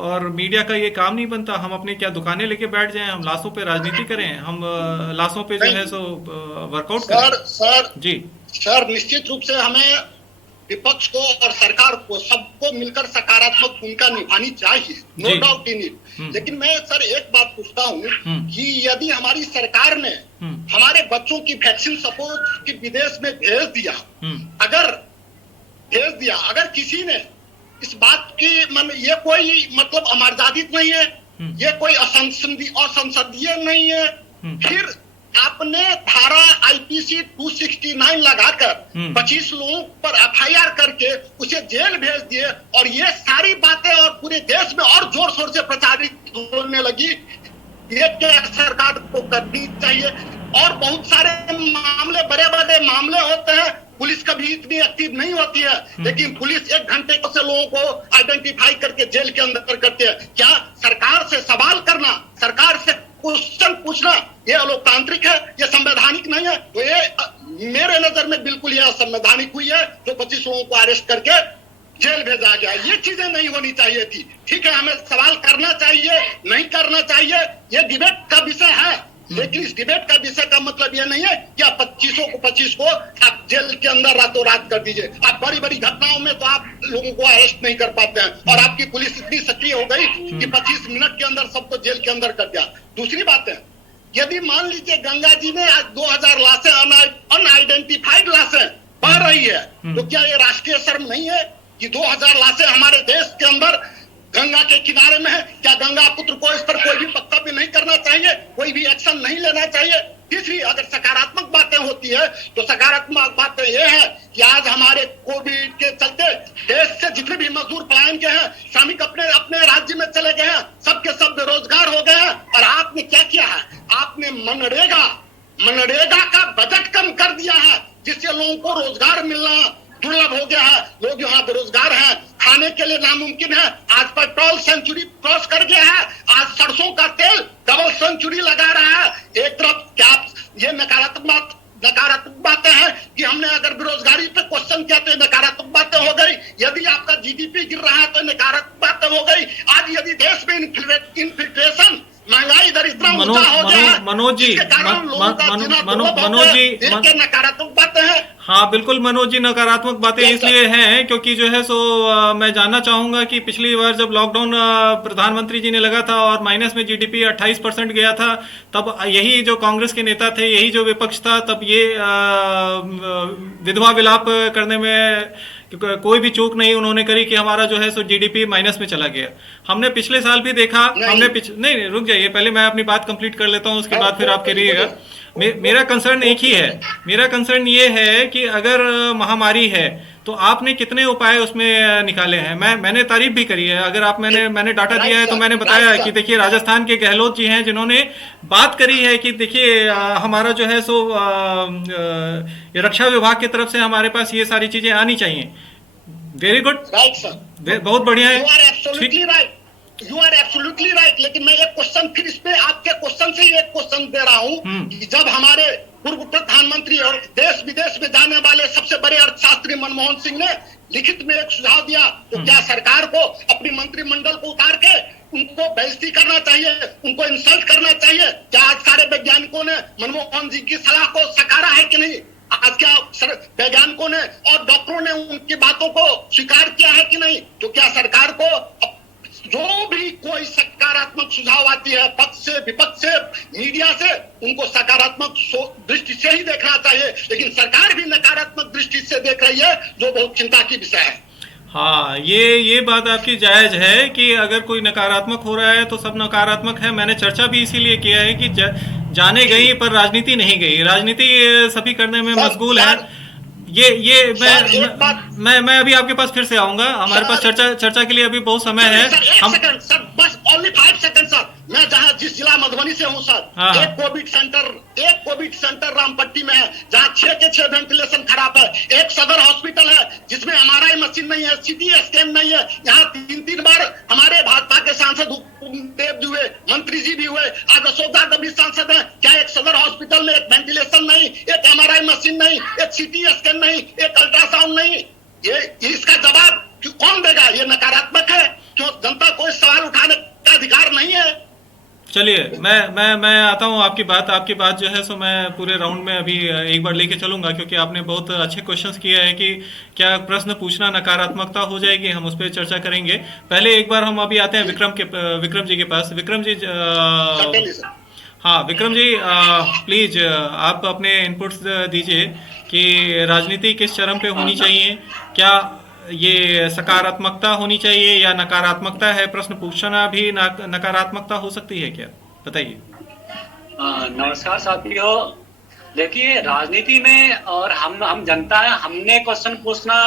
और मीडिया का ये काम नहीं बनता? हम अपने क्या दुकानें लेके बैठ जाएं, हम लाशों पे राजनीति करें, हम लाशों पे जो है सो वर्कआउट करें? सर जी सर, निश्चित रूप से हमें विपक्ष को और सरकार को सबको मिलकर सकारात्मक भूमिका निभानी चाहिए, नो डाउट इन इट। लेकिन मैं सर एक बात पूछता हूँ कि यदि हमारी सरकार ने हमारे बच्चों की वैक्सीन सपोज की विदेश में भेज दिया, अगर किसी ने इस बात की ये कोई मतलब अमर्यादित नहीं है, ये कोई असंसदीय नहीं है, फिर आपने धारा आईपीसी 269 लगाकर 25 लोगों पर एफआईआर करके उसे जेल भेज दिए, और ये सारी बातें और पूरे देश में और जोर शोर से प्रचारित होने लगी। ये क्या सरकार को करनी चाहिए। और बहुत सारे मामले, बड़े बड़े मामले होते हैं, पुलिस कभी इतनी एक्टिव नहीं होती है, लेकिन पुलिस 1 घंटे से लोगों को आइडेंटिफाई करके जेल के अंदर करते हैं। क्या सरकार से सवाल करना, सरकार से क्वेश्चन पूछना ये लोकतांत्रिक है, ये संवैधानिक नहीं है? तो ये मेरे नजर में बिल्कुल ये असंवैधानिक हुई है जो 25 लोगों को अरेस्ट करके जेल भेजा गया। ये चीजें नहीं होनी चाहिए थी। ठीक है, हमें सवाल करना चाहिए, नहीं करना चाहिए, ये डिबेट का विषय है, लेकिन इस डिबेट का विषय का मतलब ये नहीं है कि आप 25 को आप जेल के अंदर रातों रात कर दीजिए। आप बड़ी बड़ी घटनाओं में तो आप लोगों को अरेस्ट नहीं कर पाते हैं, और आपकी पुलिस इतनी सक्रिय हो गई कि 25 मिनट के अंदर सबको जेल के अंदर कर दिया। दूसरी बात है, यदि मान लीजिए गंगा जी में आज 2000 लाशें अनआइडेंटिफाइड लाशें बह रही है, तो क्या ये राष्ट्रीय शर्म नहीं है कि 2000 लाशें हमारे देश के अंदर गंगा के किनारे में है? क्या गंगा पुत्र को इस पर कोई भी वक्तव्य नहीं करना चाहिए, कोई भी एक्शन नहीं लेना चाहिए? तीसरी, अगर सकारात्मक बातें होती है तो सकारात्मक बातें ये है कि आज हमारे कोविड के चलते देश से जितने भी मजदूर पलायन के हैं, श्रमिक अपने अपने राज्य में चले गए हैं, सबके सब बेरोजगार हो गए हैं। और आपने क्या किया है? आपने मनरेगा का बजट कम कर दिया है, जिससे लोगों को रोजगार मिलना दुर्लभ हो गया है, लोग यहाँ बेरोजगार हैं, खाने के लिए नामुमकिन है। आज पेट्रोल सेंचुरी क्रॉस कर गया है, आज सरसों का तेल डबल सेंचुरी लगा रहा है। एक तरफ क्या ये नकारात्मक बातें हैं कि हमने अगर बेरोजगारी पे क्वेश्चन किया तो नकारात्मक बातें हो गई, यदि आपका जीडीपी गिर रहा है तो नकारात्मक बातें हो गई। आज यदि देश में इन्फ्लेशन, महंगाई दर इतना ऊंचा हो गया है, मनोज जी, मनोज जी, नकारात्मक बातें हैं। हाँ बिल्कुल मनोज जी, नकारात्मक बातें इसलिए हैं क्योंकि जो है सो मैं जानना चाहूंगा कि पिछली बार जब लॉकडाउन प्रधानमंत्री जी ने लगा था और माइनस में जीडीपी 28% गया था, तब यही जो कांग्रेस के नेता थे, यही जो विपक्ष था, तब ये विधवा विलाप करने में कोई भी चूक नहीं उन्होंने करी कि हमारा जो है सो जीडीपी माइनस में चला गया। हमने पिछले साल भी देखा, नहीं रुक जाइए, पहले मैं अपनी बात कंप्लीट कर लेता हूँ, उसके बाद फिर आप करिएगा। मेरा कंसर्न एक ही है, मेरा कंसर्न ये है कि अगर महामारी है तो आपने कितने उपाय उसमें निकाले हैं। मैंने तारीफ भी करी है, अगर आप मैंने डाटा दिया है तो मैंने बताया है कि देखिए राजस्थान के गहलोत जी हैं जिन्होंने बात करी है कि देखिए हमारा जो है सो ये रक्षा विभाग की तरफ से हमारे पास ये सारी चीजें आनी चाहिए। वेरी गुड, बहुत बढ़िया है, यू आर एब्सोल्युटली राइट। लेकिन मैं एक क्वेश्चन फिर इसमें आपके क्वेश्चन से एक क्वेश्चन दे रहा हूँ कि जब हमारे पूर्व प्रधानमंत्री और देश विदेश में जाने वाले सबसे बड़े अर्थशास्त्री मनमोहन सिंह ने लिखित में एक सुझाव दिया, तो क्या सरकार को अपनी मंत्रिमंडल को उतार के उनको बेइज्जती करना चाहिए, उनको इंसल्ट करना चाहिए? क्या आज सारे वैज्ञानिकों ने मनमोहन जी की सलाह को सकारा है कि नहीं? आज क्या वैज्ञानिकों ने और डॉक्टरों ने उनकी बातों को स्वीकार किया है कि नहीं? तो क्या सरकार को जो भी कोई सकारात्मक सुझाव आती है पक्ष से विपक्ष से मीडिया से, उनको सकारात्मक दृष्टि से ही देखना चाहिए, लेकिन सरकार भी नकारात्मक दृष्टि से देख रही है, जो बहुत चिंता की विषय है। हाँ, ये बात आपकी जायज है कि अगर कोई नकारात्मक हो रहा है तो सब नकारात्मक है। मैंने चर्चा भी इसीलिए किया है कि जाने गई पर राजनीति नहीं गई, राजनीति सभी करने में मशगूल है। ये मैं अभी आपके पास फिर से आऊंगा, हमारे पास चर्चा के लिए अभी बहुत समय है। सर बस ओनली 5 सेकंड सर। मैं जहाँ जिस जिला मधुबनी से हूँ सर, एक कोविड सेंटर रामपट्टी में है जहाँ 6 के 6 वेंटिलेशन खराब है। एक सदर हॉस्पिटल है जिसमें एमआरआई मशीन नहीं है, सीटी स्कैन नहीं है। यहाँ 3 बार हमारे भाजपा के सांसद देव जी हुए, मंत्री जी भी हुए, आज अशोक भी सांसद है। क्या एक सदर हॉस्पिटल में एक वेंटिलेशन नहीं, एक एमआरआई मशीन नहीं, एक सीटी स्कैन नहीं, एक अल्ट्रासाउंड नहीं? ये इसका जवाब कौन देगा? ये नकारात्मक है। क्यों जनता को इस सवाल उठाने का अधिकार नहीं है? चलिए मैं आता हूँ आपकी बात जो है सो मैं पूरे राउंड में अभी एक बार लेके चलूंगा, क्योंकि आपने बहुत अच्छे क्वेश्चंस किए हैं कि क्या प्रश्न पूछना नकारात्मकता हो जाएगी, हम उस पर चर्चा करेंगे। पहले एक बार हम अभी आते हैं विक्रम जी के पास। विक्रम जी हाँ विक्रम जी प्लीज आप अपने इनपुट्स दीजिए कि राजनीति किस चरम पे होनी चाहिए, क्या ये सकारात्मकता होनी चाहिए या नकारात्मकता है? प्रश्न पूछना भी नकारात्मकता हो सकती है क्या, बताइए। नमस्कार साथियों, देखिए राजनीति में और हम जनता है, हमने क्वेश्चन पूछना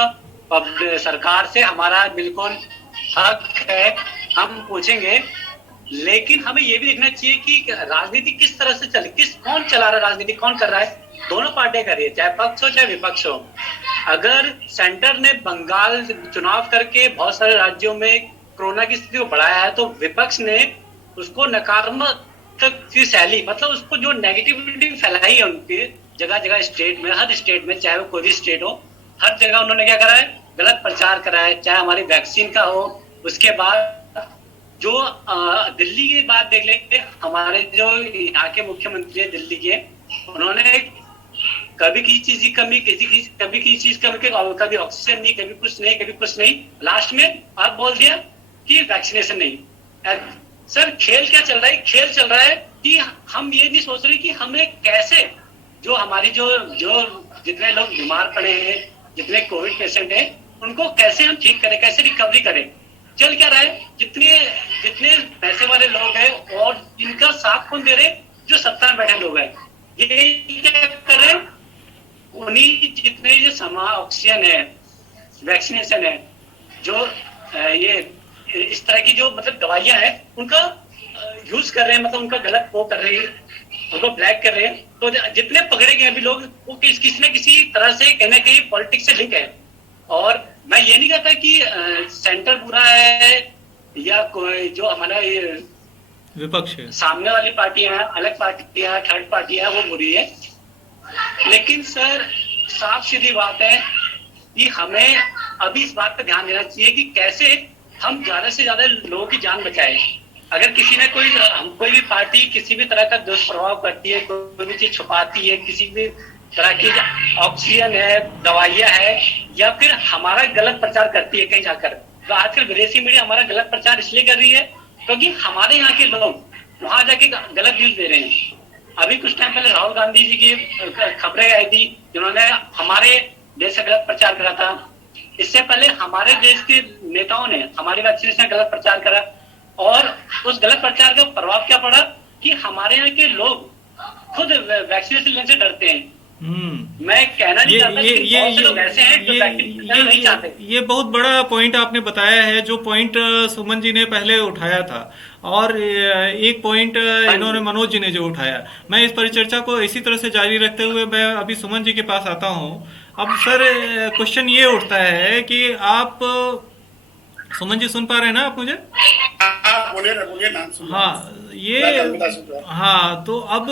सरकार से हमारा बिल्कुल हक है, हम पूछेंगे। लेकिन हमें ये भी देखना चाहिए कि राजनीति किस तरह से कौन चला रहा है, राजनीति कौन कर रहा है। दोनों पार्टियां कर रही है, चाहे पक्ष हो चाहे विपक्ष हो। अगर सेंटर ने बंगाल चुनाव करके बहुत सारे राज्यों में कोरोना की स्थिति को बढ़ाया है, तो विपक्ष ने उसको नकारात्मक की शैली, मतलब उसको जो नेगेटिविटी फैलाई है उनके जगह जगह स्टेट में, हर स्टेट में, चाहे वो कोई भी स्टेट हो, हर जगह उन्होंने क्या करा है, गलत प्रचार करा है। चाहे हमारी वैक्सीन का हो, उसके बाद जो दिल्ली की बात देख लेंगे, हमारे जो यहाँ के मुख्यमंत्री है दिल्ली के, उन्होंने कभी किसी चीज की कमी, कभी किसी चीज कभी ऑक्सीजन नहीं, कभी कुछ नहीं, लास्ट में आप बोल दिया कि वैक्सीनेशन नहीं। सर खेल क्या चल रहा है? खेल चल रहा है कि हम ये नहीं सोच रहे कि हमें कैसे जो हमारी जो जितने लोग बीमार पड़े हैं, जितने कोविड पेशेंट हैं, उनको कैसे हम ठीक करें, कैसे रिकवरी करें। चल क्या रहा है, जितने पैसे वाले लोग हैं और जिनका साथ कौन दे रहे, जो सत्ता में बैठे लोग हैं, ये क्या कर रहे हैं, उन्हीं जितने जो ऑक्सीजन है, वैक्सीनेशन है, जो ये इस तरह की जो मतलब दवाइयां हैं, उनका यूज कर रहे हैं, मतलब उनका गलत वो कर रहे हैं, उनको ब्लैक कर रहे हैं। तो जितने पकड़े गए अभी लोग, वो किसी न किसी तरह से कहने के पॉलिटिक्स से लिंक है। और मैं ये नहीं कहता कि सेंटर बुरा है या कोई जो हमारा ये विपक्ष है, सामने वाली पार्टियां हैं, अलग पार्टियां, थर्ड पार्टियां वो बुरी है। लेकिन सर साफ सीधी बात है कि हमें अभी इस बात पर ध्यान देना चाहिए कि कैसे हम ज्यादा से ज्यादा लोगों की जान बचाएं। अगर किसी ने कोई भी पार्टी किसी भी तरह का दुष्प्रभाव करती है, कोई भी चीज छुपाती है, किसी भी तरह की ऑक्सीजन है, दवाइयां है, या फिर हमारा गलत प्रचार करती है कहीं जाकर, तो आजकल विदेशी मीडिया हमारा गलत प्रचार इसलिए कर रही है क्योंकि हमारे यहाँ के लोग वहां जाके गलत न्यूज दे रहे हैं। अभी कुछ टाइम पहले राहुल गांधी जी की खबरें आई थी जिन्होंने हमारे देश का गलत प्रचार करा था। इससे पहले हमारे देश के नेताओं ने हमारी वैक्सीनेशन का गलत प्रचार करा, और उस गलत प्रचार का प्रभाव क्या पड़ा कि हमारे यहाँ के लोग खुद वैक्सीनेशन लेने से डरते हैं। मैं कहना नहीं चाहता कि बहुत से लोग ऐसे हैं जो वैक्सीनेशन नहीं चाहते। ये बहुत बड़ा पॉइंट आपने बताया है, जो पॉइंट सुमन जी ने पहले उठाया था, और एक पॉइंट इन्होंने मनोज जी ने जो उठाया। मैं इस परिचर्चा को इसी तरह से जारी रखते हुए मैं अभी सुमन जी के पास आता हूँ। अब सर क्वेश्चन ये उठता है कि आप, सुमन जी सुन पा रहे हैं ना आप मुझे? बोलिए ना। हाँ, तो अब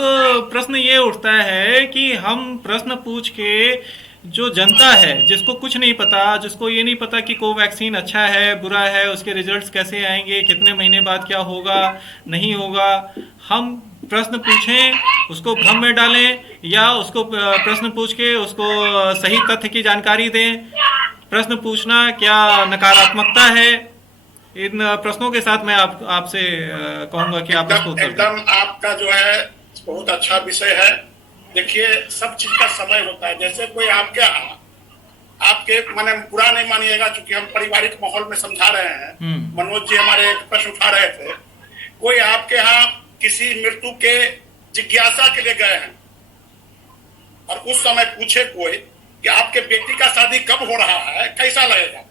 प्रश्न ये उठता है कि हम प्रश्न पूछ के जो जनता है जिसको कुछ नहीं पता, जिसको ये नहीं पता कि कोवैक्सीन अच्छा है बुरा है, उसके रिजल्ट्स कैसे आएंगे, कितने महीने बाद क्या होगा नहीं होगा, हम प्रश्न पूछें, उसको भ्रम में डालें, या उसको प्रश्न पूछ के उसको सही तथ्य की जानकारी दें। प्रश्न पूछना क्या नकारात्मकता है? इन प्रश्नों के साथ मैं आपसे कहूंगा कि आप इसको उत्तर दें। एकदम आपका जो है बहुत अच्छा विषय है। देखिए, सब चीज का समय होता है। जैसे कोई आपके माने बुरा नहीं मानिएगा, क्योंकि हम पारिवारिक माहौल में समझा रहे हैं। मनोज जी हमारे एक प्रश्न उठा रहे थे, कोई आपके यहाँ किसी मृत्यु के जिज्ञासा के लिए गए हैं और उस समय पूछे कोई कि आपके बेटी का शादी कब हो रहा है, कैसा लगेगा?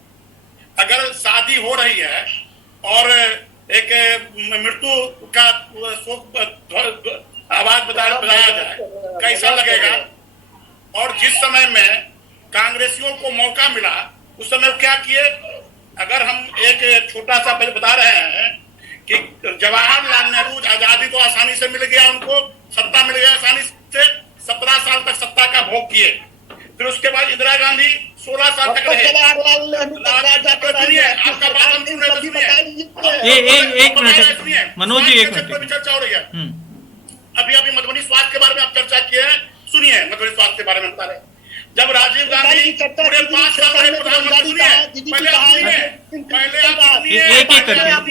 अगर शादी हो रही है और एक मृत्यु का शोक आवाज बजाया जाए, कैसा लगेगा? और जिस समय में कांग्रेसियों को मौका मिला उस समय क्या किए? अगर हम एक छोटा सा बता रहे हैं कि जवाहरलाल नेहरू आजादी तो आसानी से मिल गया, उनको सत्ता मिल गया आसानी से, 17 साल तक सत्ता का भोग किए। फिर उसके बाद इंदिरा गांधी 16 साल तक रहे। आपका बात हम सुन रहे थे, एक मिनट मनोज जी, एक मिनट चर्चा हो रही है। अभी मधुबनी स्वास्थ्य के बारे में आप चर्चा किए हैं, सुनिए मधुबनी स्वास्थ्य के बारे में बता रहे हैं। जब राजीव गांधी पूरे 5 साल रहे प्रधानमंत्री, पहले आप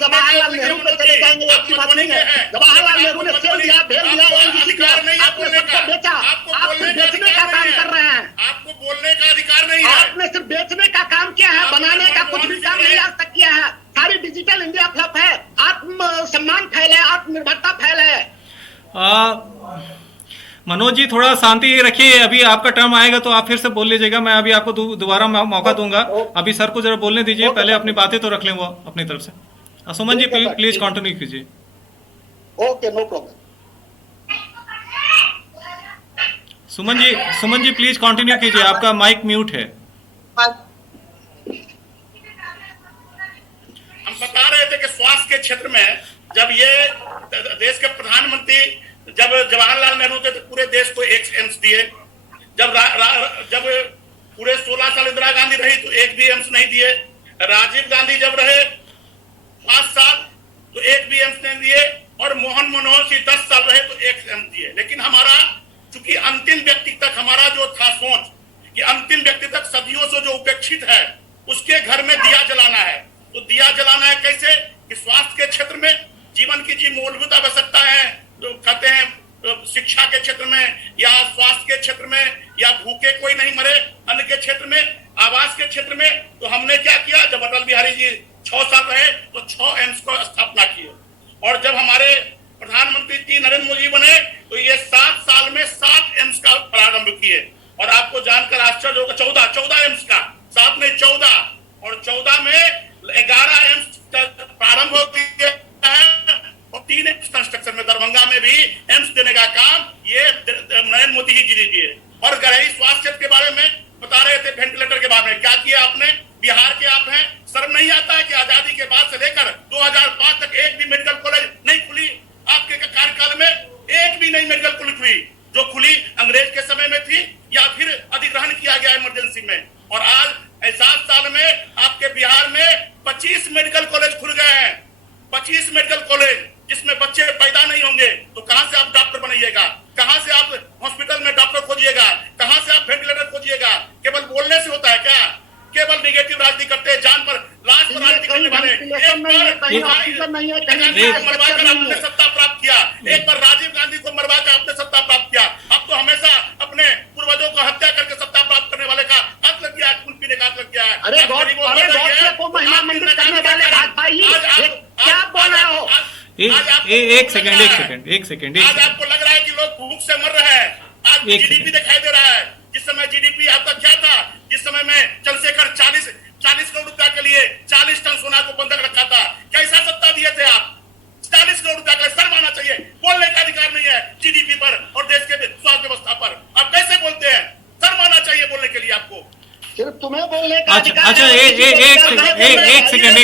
जवाहरलाल नेहरू पे चले जाएंगे, आपकी बात नहीं है। जवाहरलाल नेहरू ने फेल दिया, अधिकार नहीं, आपने सबको बेचा, आप सिर्फ बेचने का काम कर रहे हैं। आपको बोलने का अधिकार नहीं है। आपने सिर्फ बेचने का काम किया है, बनाने का कुछ भी काम नहीं आज तक किया है। सारी डिजिटल इंडिया फ्लॉप है, आत्मसम्मान फैल है, आत्मनिर्भरता फैल है। मनोज जी थोड़ा शांति रखिए, अभी आपका टर्म आएगा तो आप फिर से बोल लीजिएगा, मैं अभी आपको दोबारा मौका दूंगा। अभी सर को जरा बोलने दीजिए, पहले अपनी बातें तो रख लें वो अपनी तरफ से। सुमन जी प्लीज कंटिन्यू कीजिए। Okay, no problem. Suman ji please continue कीजिए, आपका माइक म्यूट है। हम बता रहे थे कि स्वास्थ्य के क्षेत्र में जब ये देश के प्रधानमंत्री, जब जवाहरलाल नेहरू थे तो पूरे देश को एक एम्स दिए। जब पूरे 16 साल इंदिरा गांधी रही तो एक भी एम्स नहीं दिए। राजीव गांधी जब रहे 5 साल तो एक भी एम्स नहीं दिए, और मनोहर सिंह 10 साल रहे तो एक एम्स दिए। लेकिन हमारा चूंकि अंतिम व्यक्ति तक हमारा जो था सोच कि अंतिम व्यक्ति तक सदियों से जो उपेक्षित है उसके घर में दिया जलाना है, तो दिया जलाना है कैसे? कि स्वास्थ्य के क्षेत्र में जीवन की जी मूलभूत आवश्यकता है, जो कहते हैं शिक्षा के क्षेत्र में या स्वास्थ्य के क्षेत्र में, या भूखे कोई नहीं मरे, अन्न के क्षेत्र में, आवास के क्षेत्र में। तो हमने क्या किया, जब अटल बिहारी जी 6 साल रहे तो 6 एम्स को स्थापना किए, और जब हमारे प्रधानमंत्री नरेंद्र मोदी बने तो ये 7 साल में 7 एम्स का प्रारंभ किए। और आपको जानकर आश्चर्य होगा, 14 एम्स का, 7 में 14, और 14 में 11 एम्स प्रारंभ हो गया है, और 3 एम्स कंस्ट्रक्शन में दरभंगा में भी एम्स देने का काम ये नरेंद्र मोदी जी ने किए। और गहरी स्वास्थ्य के बारे में बता रहे थे वेंटिलेटर के बारे में, क्या किया आपने? बिहार के आप हैं, शर्म नहीं आता है कि आजादी के बाद से लेकर 2005 तक एक भी मेडिकल कॉलेज नहीं खुली आपके कार्यकाल में? एक भी नहीं मेडिकल कॉलेज हुई। जो खुली अंग्रेज के समय में थी या फिर अधिग्रहण किया गया इमरजेंसी में। और आज 7 साल में आपके बिहार में 25 मेडिकल कॉलेज खुल गए हैं। 25 मेडिकल कॉलेज, जिसमें बच्चे पैदा नहीं होंगे तो कहां से आप डॉक्टर बनाइएगा? कहां से आप हॉस्पिटल में डॉक्टर खोजिएगा? कहां से आप वेंटिलेटर खोजिएगा? केवल बोलने से होता है क्या? केवल निगेटिव राजनीति करते हैं, जान पर लाश पर राजनीति करने वाले। एक बार आपने सत्ता प्राप्त किया, एक बार राजीव गांधी को मरवा कर आपने सत्ता प्राप्त किया। अब तो हमेशा अपने पूर्वजों को हत्या करके सत्ता प्राप्त करने वाले का हक लग गया है, खून पीने का हक लग गया है। अरे गौडसे को महिमा मंडित करने वाले भाजपाई क्या बोल रहे हो? एक सेकंड। आज आपको लग रहा है कि लोग भूख से मर रहे हैं। आज जीडीपी दिखाई दे रहा है। जिस समय जीडीपी आपका क्या था, जिस समय में चंद्रशेखर 40 करोड़ रुपया के लिए 40 टन सोना को बंधक रखा था, कैसा सत्ता दिए थे आप? 40 करोड़ रुपया का शर्म आना चाहिए। बोलने का अधिकार नहीं है जीडीपी पर और देश के स्वास्थ्य व्यवस्था पर। आप कैसे बोलते हैं? शर्म आना चाहिए बोलने के लिए आपको। सिर्फ तुम्हें बोलने का अच्छा, एक सेकंड।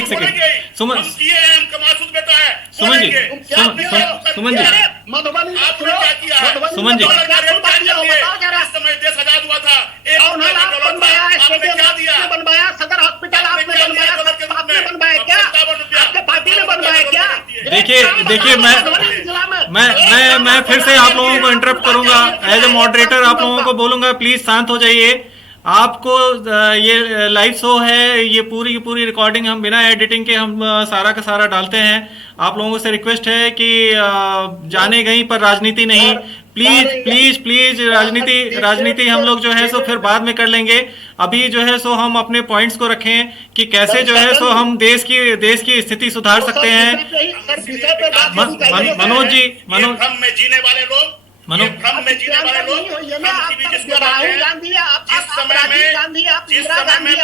सुमन हम कमासुद बेटा है। सुमन जी, सुमन जी, मधुबनी आपने क्या किया है? सुमन जी, इस समय देश आजाद हुआ था, आपने क्या दिया? बनवाया सदर हॉस्पिटल, आपने बनवाया, आपने बनवाया क्या? आपके पार्टी ने बनवाया क्या? देखिए मैं फिर से आप लोगों को इंटरप्ट करूंगा। एज ए मॉडरेटर आप लोगों को बोलूंगा, प्लीज शांत हो जाइए। आपको ये लाइव शो है, ये पूरी की पूरी रिकॉर्डिंग हम बिना एडिटिंग के हम सारा का सारा डालते हैं। आप लोगों से रिक्वेस्ट है कि जाने गई पर राजनीति नहीं। प्लीज राजनीति हम लोग जो है सो फिर बाद में कर लेंगे। अभी जो है सो हम अपने पॉइंट्स को रखें कि कैसे जो है सो हम देश की स्थिति सुधार सकते हैं। मनोज जी, में जीने वाले लोग, भ्रम में जीने वाले लोग, राहुल गांधी, जिस समय में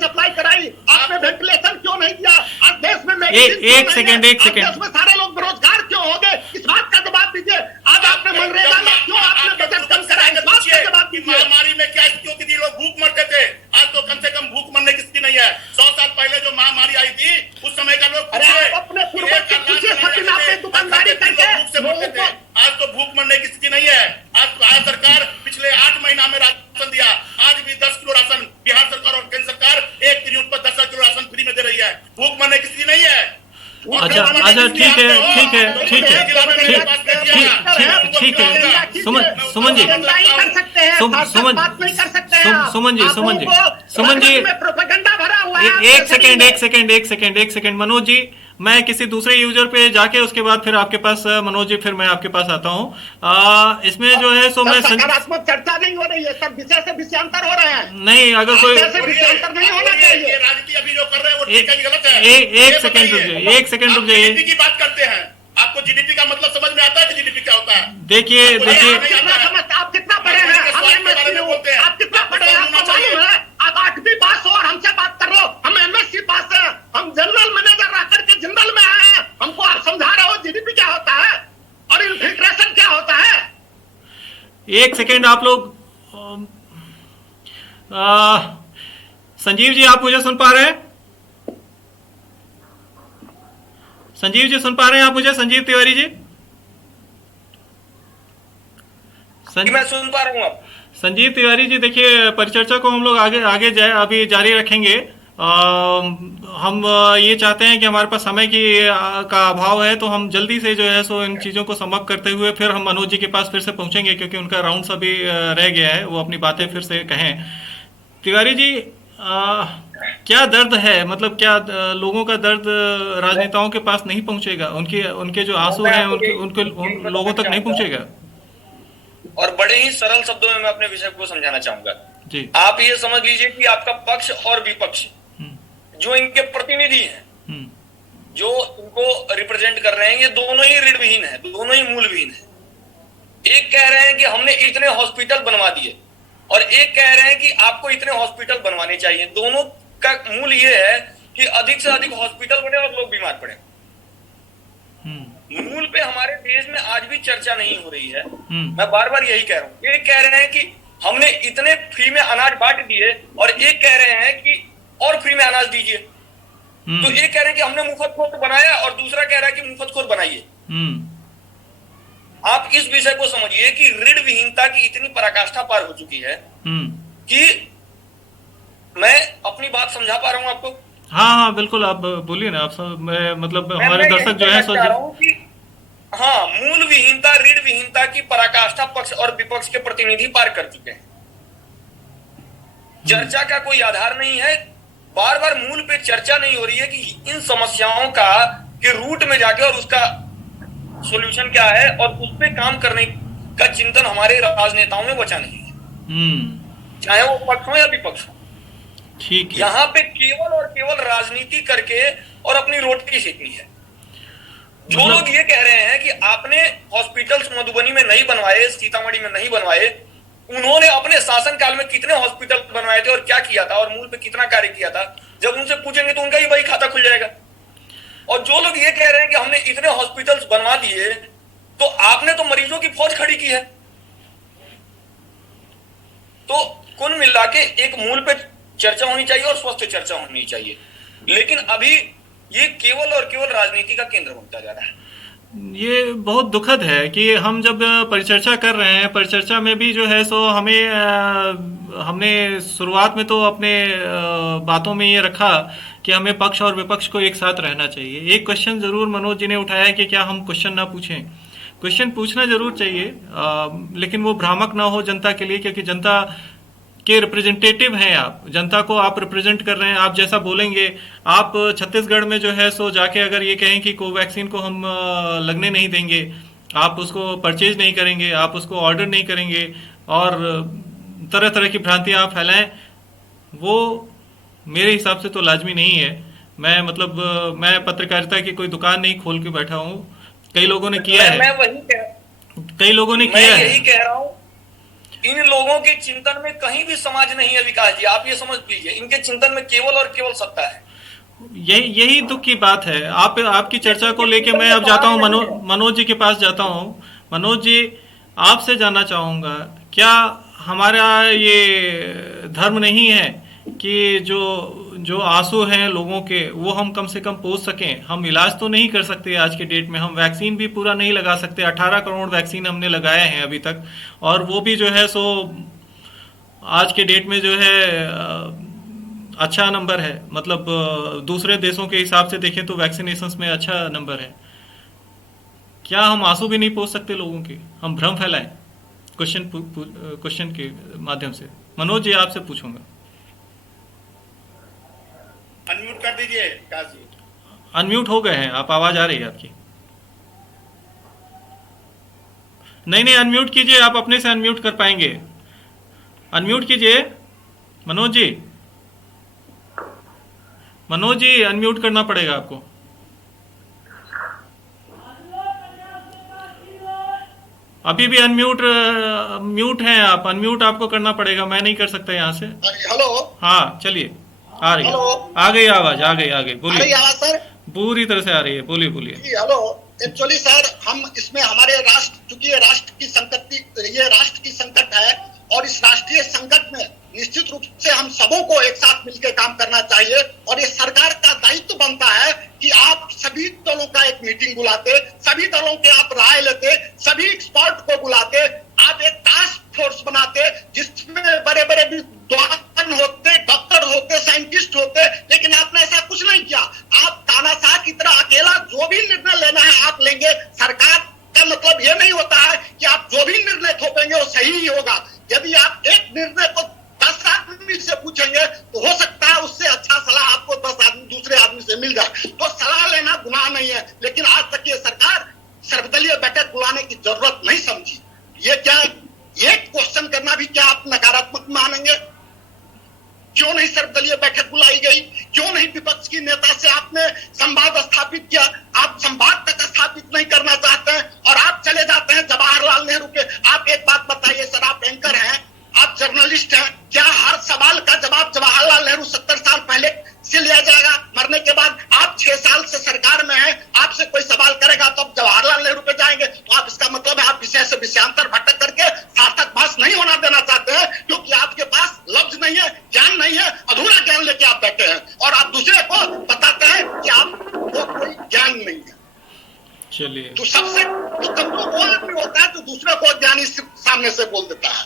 सप्लाई कराई, आपने वेंटिलेशन क्यों नहीं दिया? आज देश में एक सेकंड सारे लोग बेरोजगार क्यों हो गए? इस बात का जवाब दीजिए। आज आपने मनरेगा में क्यों आपने बजट कम कराया? इस बात का जवाब दीजिए। महामारी में क्या स्थितियों की थी? लोग भूख मरते थे, आज तो कम से कम भूख मरने की स्थिति नहीं है। 100 साल पहले जो महामारी आई थी उस समय का लोग अपने पूर्वज से पूछिए, दुकानदारी करके भूख से मरते थे। आज तो भूख मरने की स्थिति नहीं है। आज भारत सरकार पिछले 8 महीना में राशन दिया। आज भी 10 किलो राशन बिहार सरकार और केंद्र सरकार 1 दिन पर 10 किलो राशन फ्री में दे रही है। भूख मरने की स्थिति नहीं है। अच्छा, ठीक है। सुमन जी, एक सेकंड मनोज जी, मैं किसी दूसरे यूजर पे जाके उसके बाद फिर आपके पास मनोज जी, फिर मैं आपके पास आता हूँ। इसमें जो है सो मैं सकारात्मक चर्चा नहीं हो रही है, सब विषय से विषयांतर हो रहे हैं। नहीं, अगर कोई विषयांतर नहीं होना चाहिए। राजनीति अभी जो कर रहे हैं वो ठीक है कि गलत है? एक सेकंड रुकिए। जीडीपी की बात करते हैं, आपको जीडीपी का मतलब समझ में आता है कि जीडीपी क्या होता है? देखिए आप कितना पढ़े हैं? आप कितना पढ़े हैं? आपको मालूम है? आप 8वीं पास हो और हमसे बात कर रहे हो। हम MSc पास है, हम जनरल मैनेजर रह करके जिंदल में आए हैं। हमको आप समझा रहे हो जीडीपी क्या होता है और इन्फिल्ट्रेशन क्या होता है? एक सेकंड आप लोग। संजीव जी, आप मुझे सुन पा रहे हैं? संजीव जी सुन पा रहे हैं आप मुझे? संजीव तिवारी जी, मैं सुन पा रहा हूँ आप। संजीव तिवारी जी, देखिए परिचर्चा को हम लोग आगे अभी जारी रखेंगे। हम ये चाहते हैं कि हमारे पास समय का अभाव है, तो हम जल्दी से जो है सो इन चीज़ों को समाप्त करते हुए फिर हम मनोज जी के पास फिर से पहुंचेंगे, क्योंकि उनका राउंड अभी रह गया है, वो अपनी बातें फिर से कहें। तिवारी जी, क्या दर्द है? मतलब क्या लोगों का दर्द राजनेताओं के पास नहीं पहुंचेगा? उनके जो आंसू हैं उनके लोगों तक नहीं पहुंचेगा? और बड़े ही सरल शब्दों में मैं अपने विषय को समझाना चाहूंगा जी। आप ये समझ लीजिए कि आपका पक्ष और विपक्ष जो इनके प्रतिनिधि हैं, जो इनको रिप्रेजेंट कर रहे हैं, ये दोनों ही ऋणविहीन है, दोनों ही मूलविहीन है। एक कह रहे हैं कि हमने इतने हॉस्पिटल बनवा दिए और एक कह रहे हैं कि आपको इतने हॉस्पिटल बनवाने चाहिए। दोनों का मूल ये है कि अधिक से अधिक हॉस्पिटल बने और लोग बीमार पड़े। मूल पे हमारे देश में आज भी चर्चा नहीं हो रही है। मैं बार बार यही कह रहा हूँ। एक कह रहे हैं कि हमने इतने फ्री में अनाज बांट दिए, और एक कह रहे हैं कि और फ्री में अनाज दीजिए। तो एक कह रहे हैं कि हमने मुफ्तखोर बनाया, और दूसरा कह रहा है कि मुफ्तखोर बनाइए। आप इस विषय को समझिए कि ऋण विहीनता की इतनी पराकाष्ठा पार हो चुकी है कि मैं अपनी बात समझा पा रहा हूं आपको। हाँ बिल्कुल, आप बोलिए ना। आप मतलब हमारे दर्शक जो है हाँ, मूल विहीनता, ऋण विहीनता की पराकाष्ठा पक्ष और विपक्ष के प्रतिनिधि पार कर चुके हैं। चर्चा का कोई आधार नहीं है, बार बार मूल पे चर्चा नहीं हो रही है कि इन समस्याओं का के रूट में जाके और उसका सॉल्यूशन क्या है, और उस पे काम करने का चिंतन हमारे राजनेताओं में बचा नहीं है, चाहे वो पक्ष हो या विपक्ष हो। ठीक है। यहाँ पे केवल और केवल राजनीति करके और अपनी रोटी सेकनी है। जो लोग ये कह रहे हैं कि आपने हॉस्पिटल्स मधुबनी में नहीं बनवाए, सीतामढ़ी में नहीं बनवाए, उन्होंने अपने शासनकाल में कितने हॉस्पिटल बनवाए थे और क्या किया था और मूल पे कितना कार्य किया था, जब उनसे पूछेंगे तो उनका ही वही खाता खुल जाएगा। और जो लोग ये कह रहे हैं कि हमने इतने हॉस्पिटल्स बनवा दिए, तो आपने तो मरीजों की फौज खड़ी की है। तो कुल मिला के एक मूल पे चर्चा होनी चाहिए और स्वस्थ चर्चा होनी चाहिए, लेकिन अभी ये केवल और केवल राजनीति का केंद्र बनता जा रहा है। ये बहुत दुखद है कि हम जब परिचर्चा कर रहे हैं, परिचर्चा में भी जो है सो हमने शुरुआत में तो अपने बातों में ये रखा कि हमें पक्ष और विपक्ष को एक साथ रहना चाहिए। एक क्वेश्चन जरूर मनोज जी ने उठाया कि क्या हम क्वेश्चन ना पूछें। क्वेश्चन पूछना जरूर चाहिए, लेकिन वो भ्रामक ना हो जनता के लिए, क्योंकि जनता के रिप्रेजेंटेटिव हैं आप, जनता को आप रिप्रेजेंट कर रहे हैं। आप जैसा बोलेंगे, आप छत्तीसगढ़ में जो है सो जाके अगर ये कहें कि कोवैक्सीन को हम लगने नहीं देंगे, आप उसको परचेज नहीं करेंगे, आप उसको ऑर्डर नहीं करेंगे, और तरह तरह की भ्रांतियां आप फैलाएं, वो मेरे हिसाब से तो लाजमी नहीं है। मैं पत्रकारिता की कोई दुकान नहीं खोल के बैठा हूँ, कई लोगों ने किया है, कई लोगों ने किया है। यही कह रहा हूँ, इन लोगों के चिंतन में कहीं भी समाज नहीं है विकास जी, आप ये समझ लीजिए। इनके चिंतन में केवल और केवल सत्ता है। यही दुख की बात है। आपकी चर्चा को लेके मैं अब जाता हूँ मनोज जी के पास जाता हूँ। मनोज जी, आपसे जानना चाहूंगा, क्या हमारा ये धर्म नहीं है कि जो आंसू हैं लोगों के, वो हम कम से कम पोंछ सकें? हम इलाज तो नहीं कर सकते आज के डेट में, हम वैक्सीन भी पूरा नहीं लगा सकते। 18 करोड़ वैक्सीन हमने लगाए हैं अभी तक, और वो भी जो है सो आज के डेट में जो है अच्छा नंबर है। मतलब दूसरे देशों के हिसाब से देखें तो वैक्सीनेशंस में अच्छा नंबर है। क्या हम आंसू भी नहीं पोंछ सकते लोगों के? हम भ्रम फैलाएं क्वेश्चन के माध्यम से। मनोज जी, आपसे पूछूंगा। अनम्यूट कर दीजिए काजी। अनम्यूट हो गए हैं आप, आवाज आ रही है आपकी। नहीं, अनम्यूट कीजिए, आप अपने से अनम्यूट कर पाएंगे। अनम्यूट कीजिए मनोज जी। मनोज जी, अनम्यूट करना पड़ेगा आपको। अभी भी म्यूट हैं आप, अनम्यूट आपको करना पड़ेगा, मैं नहीं कर सकता यहाँ से। हेलो। हाँ, चलिए, आ रही है, आ गई आवाज, आ गई, बोलिए। सर पूरी तरह से आ रही है, बोलिए। हेलो। एक्चुअली सर, हम इसमें हमारे राष्ट्र, चूंकि ये राष्ट्र की संकट है, और इस राष्ट्रीय संकट में निश्चित रूप से हम सबों को एक साथ मिलकर काम करना चाहिए, और ये सरकार का दायित्व बनता है कि आप सभी दलों का एक मीटिंग बुलाते, सभी दलों के आप राय लेते, सभी एक्सपर्ट को बुलाते, आप एक टास्क फोर्स बनाते जिसमें बड़े बड़े विद्वान होते, डॉक्टर होते, साइंटिस्ट होते, लेकिन आपने ऐसा कुछ नहीं किया। आप तानाशाह की तरह अकेला जो भी निर्णय लेना है आप लेंगे। सरकार का मतलब ये नहीं होता है कि आप जो भी निर्णय थोपेंगे वो सही ही होगा। यदि आप एक निर्णय को 10 आदमी से पूछेंगे तो हो सकता है उससे अच्छा सलाह आपको 10 आदमी दूसरे आदमी से मिल जाए। तो सलाह लेना गुनाह नहीं है, लेकिन आज तक ये सरकार सर्वदलीय बैठक बुलाने की जरूरत नहीं समझी। ये क्वेश्चन करना भी क्या आप नकारात्मक मानेंगे? क्यों नहीं सर्वदलीय बैठक बुलाई गई? क्यों नहीं विपक्ष की नेता से आपने संवाद स्थापित किया? आप संवाद तक स्थापित नहीं करना चाहते हैं और आप चले जाते हैं जवाहरलाल नेहरू के। आप एक बात बताइए सर, आप एंकर हैं, आप जर्नलिस्ट हैं, क्या हर सवाल का जवाब जवाहरलाल नेहरू 70 साल पहले से लिया जाएगा? सरकार में है, आपसे कोई सवाल करेगा तो आप जवाहरलाल नेहरू पे जाएंगे, तो आप इसका मतलब है आप विषय से विषयांतर भटक करके सार्थक भाष नहीं होना देना चाहते हैं, क्योंकि आपके पास लफ्ज नहीं है, ज्ञान नहीं है, अधूरा ज्ञान लेके आप बैठे हैं और आप दूसरे को बताते हैं कि आपको कोई ज्ञान नहीं है। चलिए, तो सबसे कमजोर वो आदमी होता है जो दूसरे को ज्ञानी सामने से बोल देता है।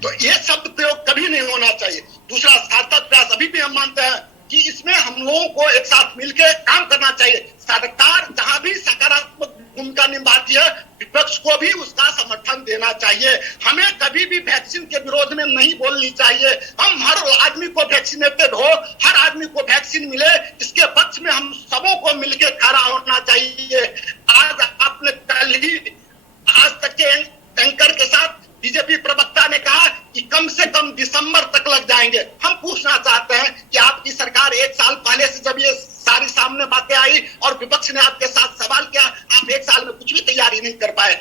तो ये शब्द प्रयोग कभी नहीं होना चाहिए। दूसरा, सार्थक प्रयास अभी भी हम मानते हैं कि इसमें हम लोगों को एक साथ मिलकर काम करना चाहिए। सरकार जहां भी सकारात्मक भूमिका निभाती है, विपक्ष को भी उसका समर्थन देना चाहिए। हमें कभी भी वैक्सीन के विरोध में नहीं बोलनी चाहिए। हम हर आदमी को वैक्सीनेटेड हो, हर आदमी को वैक्सीन मिले, इसके पक्ष में हम सबों को मिलकर खड़ा होना चाहिए। आज आपने कल ही आज तक के एंकर के साथ बीजेपी प्रवक्ता ने कहा कि कम से कम दिसंबर तक लग जाएंगे। हम पूछना चाहते हैं कि आपकी सरकार 1 साल पहले से जब ये सारी सामने बातें आई और विपक्ष ने आपके साथ सवाल किया, आप 1 साल में कुछ भी तैयारी नहीं कर पाए।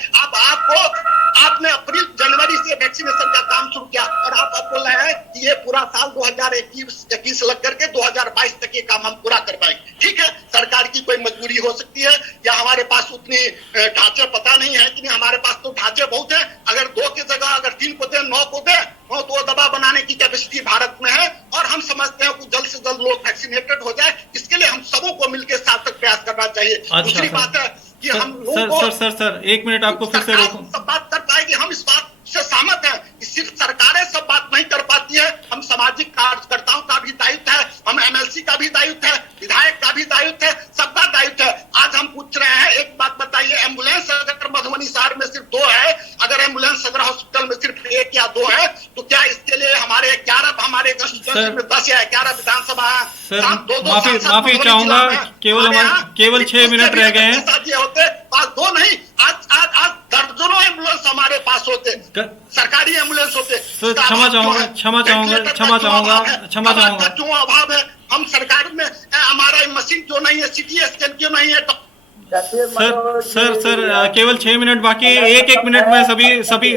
आपने अप्रैल जनवरी से वैक्सीनेशन का काम शुरू किया और आप बोल रहे हैं कि ये पूरा साल 2021 लग करके 2022 तक ये काम हम पूरा कर पाएंगे। ठीक है, सरकार की कोई मजबूरी हो सकती है या हमारे पास उतनी ढांचे पता नहीं है कि नहीं, हमारे पास तो ढांचे बहुत है। अगर 2 की जगह अगर 3 को दे, 9 को दे, तो दवा बनाने की कैपेसिटी भारत में है और हम समझते हैं कि जल्द से जल्द लोग वैक्सीनेटेड हो जाए। इसके लिए हम सबों को मिलकर सार्थक प्रयास करना चाहिए। दूसरी बात है कि हम लोगों को सर 1 मिनट आपको फिर से रोकूं। सब बात कर पाएगी, हम इस बात से सहमत हैं कि सिर्फ सरकारें सब बात नहीं कर पाती है। हम सामाजिक कार्यकर्ताओं का भी दायित्व है, हम एमएलसी का भी दायित्व है, विधायक का भी दायित्व है, सबका दायित्व है। आज हम पूछ रहे हैं, एक बात बताइए, एम्बुलेंस अगर मधुबनी शहर में सिर्फ 2 है, अगर एम्बुलेंस सदर हॉस्पिटल में सिर्फ 1 या 2 है, तो क्या इसके लिए हमारे 11 हमारे 10 या 11 विधानसभा है? माफी चाहूंगा, केवल 6 मिनट रह गए हैं। होते पास 2 नहीं, आज दर्जनों एम्बुलेंस हमारे पास होते, सरकारी एम्बुलेंस होते। क्षमा चाहूंगा। क्यों अभाव है? हम सरकार में हमारा मशीन क्यों नहीं है, सिटी स्कैन क्यों नहीं है? सर केवल 6 मिनट बाकी है। 1 मिनट में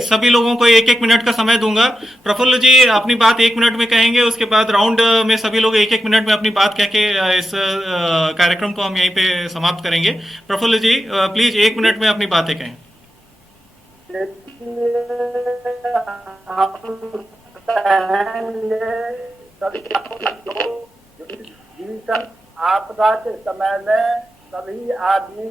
सभी लोगों को 1 मिनट का समय दूंगा। प्रफुल्ल जी अपनी बात 1 मिनट में कहेंगे, उसके बाद राउंड में सभी लोग 1 मिनट में अपनी बात कह के इस कार्यक्रम को हम यहीं पे समाप्त करेंगे। प्रफुल्ल जी प्लीज 1 मिनट में अपनी बातें कहें। आपदा के समय में सभी आदमी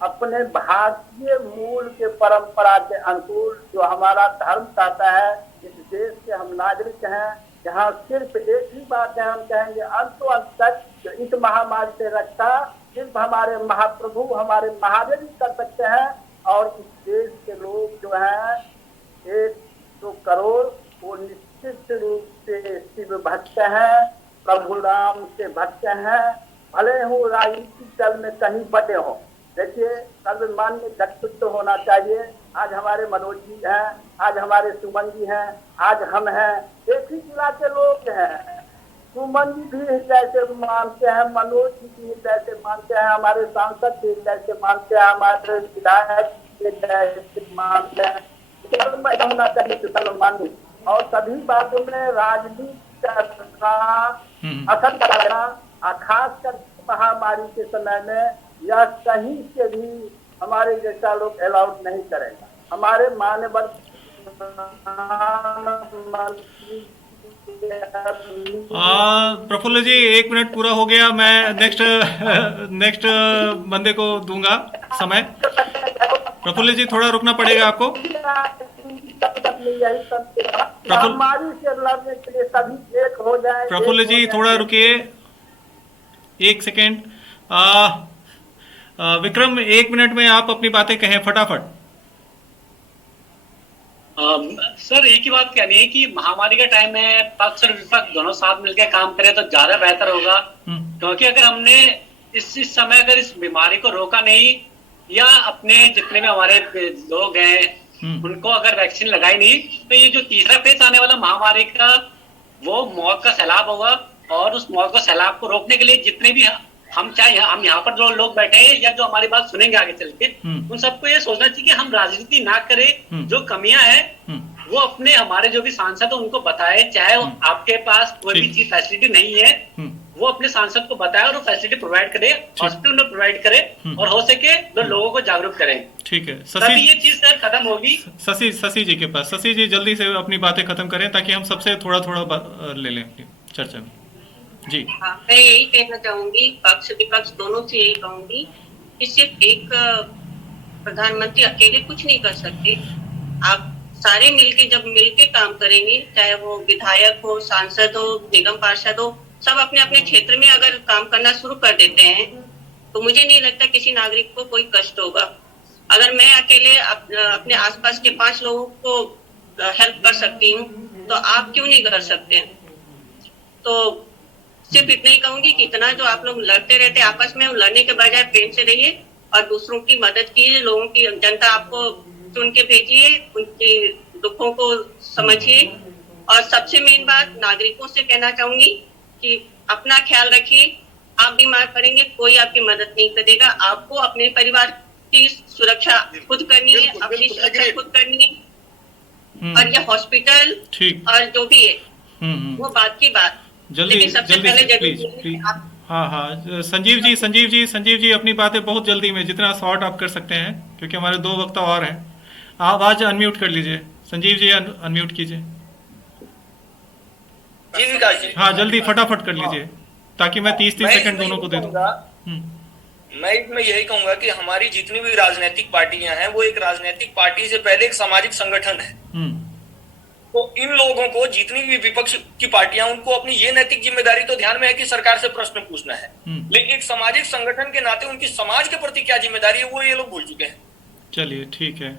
अपने भारतीय मूल के परंपरा के अनुकूल, जो हमारा धर्म कहता है, इस देश के हम नागरिक हैं, यहाँ सिर्फ एक ही बात है, हम कहेंगे अंत तक जो इस महामारी से रक्षा सिर्फ हमारे महाप्रभु, हमारे महादेव ही कर सकते हैं। और इस देश के लोग जो हैं 100 करोड़, वो निश्चित रूप से शिव भक्त हैं, प्रभु राम से भक्त हैं, भले हो राजनीतिक दल में कहीं बटे हो। देखिए, सर्वमान्य व्यक्तित्व होना चाहिए। आज हमारे मनोज जी हैं, आज हमारे सुमन जी हैं, आज हम हैं, एक ही जिला के लोग हैं। सुमन जी भी हृदय से मानते हैं, मनोज जी भी हृदय से मानते हैं, हमारे सांसद भी हृदय से मानते हैं, हमारे विधायक हृदय से मानते हैं। होना चाहिए सर्वमान्य, और सभी बातों में राजनीति का असर करना, खासकर महामारी के समय में यह कहीं से भी हमारे जैसा लोग अलाउड नहीं करेगा। हमारे माननीय प्रफुल्ल जी 1 मिनट पूरा हो गया। मैं नेक्स्ट बंदे को दूंगा समय। प्रफुल्ल जी थोड़ा रुकना पड़ेगा आपको। महामारी से लड़ने के लिए सभी एक हो जाए। प्रफुल्ल जी थोड़ा रुकिए 1 सेकेंड। विक्रम 1 मिनट में आप अपनी बातें कहें फटाफट। सर एक ही बात कहनी है कि महामारी का टाइम है, पक्ष और विपक्ष दोनों साथ मिलकर काम करें तो ज्यादा बेहतर होगा। क्योंकि अगर हमने इस समय अगर इस बीमारी को रोका नहीं, या अपने जितने भी हमारे लोग हैं उनको अगर वैक्सीन लगाई नहीं, तो ये जो तीसरा फेज आने वाला महामारी का, वो मौत का सैलाब होगा। और उस मौत का सैलाब को रोकने के लिए जितने भी हम चाहे हम यहाँ पर जो लोग बैठे हैं या जो हमारी बात सुनेंगे आगे चल के, उन सबको ये सोचना चाहिए कि हम राजनीति ना करें, जो कमियां हैं वो अपने हमारे जो भी सांसद है उनको बताए। चाहे आपके पास कोई भी चीज फैसिलिटी नहीं है, वो अपने सांसद को बताए और वो फैसिलिटी प्रोवाइड करे, हॉस्पिटल में प्रोवाइड करे, और हो सके तो लोगों को जागरूक करें। ठीक है तभी ये चीज सर खत्म होगी। शशि जी के पास, शशि जी जल्दी से अपनी बातें खत्म करें ताकि हम सबसे थोड़ा थोड़ा ले लें अपनी चर्चा में। जी हाँ, मैं यही कहना चाहूंगी, पक्ष विपक्ष दोनों से यही कहूंगी कि सिर्फ एक प्रधानमंत्री अकेले कुछ नहीं कर सकते। आप सारे मिलके जब मिलके काम करेंगे, चाहे वो विधायक हो, सांसद हो, निगम पार्षद हो, सब अपने अपने क्षेत्र में अगर काम करना शुरू कर देते हैं तो मुझे नहीं लगता किसी नागरिक को कोई कष्ट होगा। अगर मैं अकेले अपने आसपास के 5 लोगों को हेल्प कर सकती हूँ तो आप क्यों नहीं कर सकते? तो सिर्फ इतना ही कहूंगी कि इतना जो आप लोग लड़ते रहते आपस में, लड़ने के बजाय प्रेम से रहिए और दूसरों की मदद कीजिए। लोगों की जनता आपको चुन के भेजिए, उनके दुखों को समझिए। और सबसे मेन बात नागरिकों से कहना चाहूंगी कि अपना ख्याल रखिए। आप बीमार पड़ेंगे, कोई आपकी मदद नहीं करेगा। आपको अपने परिवार की सुरक्षा खुद करनी है, अपनी सुरक्षा खुद करनी है। और ये हॉस्पिटल और जो भी है वो बात की बात, जल्दी सबसे पहले प्लीज। हाँ संजीव जी अपनी बातें बहुत जल्दी में जितना शॉर्ट आप कर सकते हैं, क्योंकि हमारे 2 वक्ता और हैं। आवाज अनम्यूट कर लीजिए संजीव जी, अनम्यूट कीजिए। हाँ जल्दी फटाफट कर लीजिए ताकि मैं 30 सेकंड दोनों को दे दूं। मैं इसमें यही कहूंगा कि हमारी जितनी भी राजनीतिक पार्टियां हैं वो एक राजनीतिक पार्टी से पहले एक सामाजिक संगठन है। तो इन लोगों को, जितनी भी विपक्ष की पार्टियां, उनको अपनी ये नैतिक जिम्मेदारी तो ध्यान में है कि सरकार से प्रश्न पूछना है, लेकिन एक सामाजिक संगठन के नाते उनकी समाज के प्रति क्या जिम्मेदारी है वो ये लोग भूल चुके हैं। चलिए ठीक है।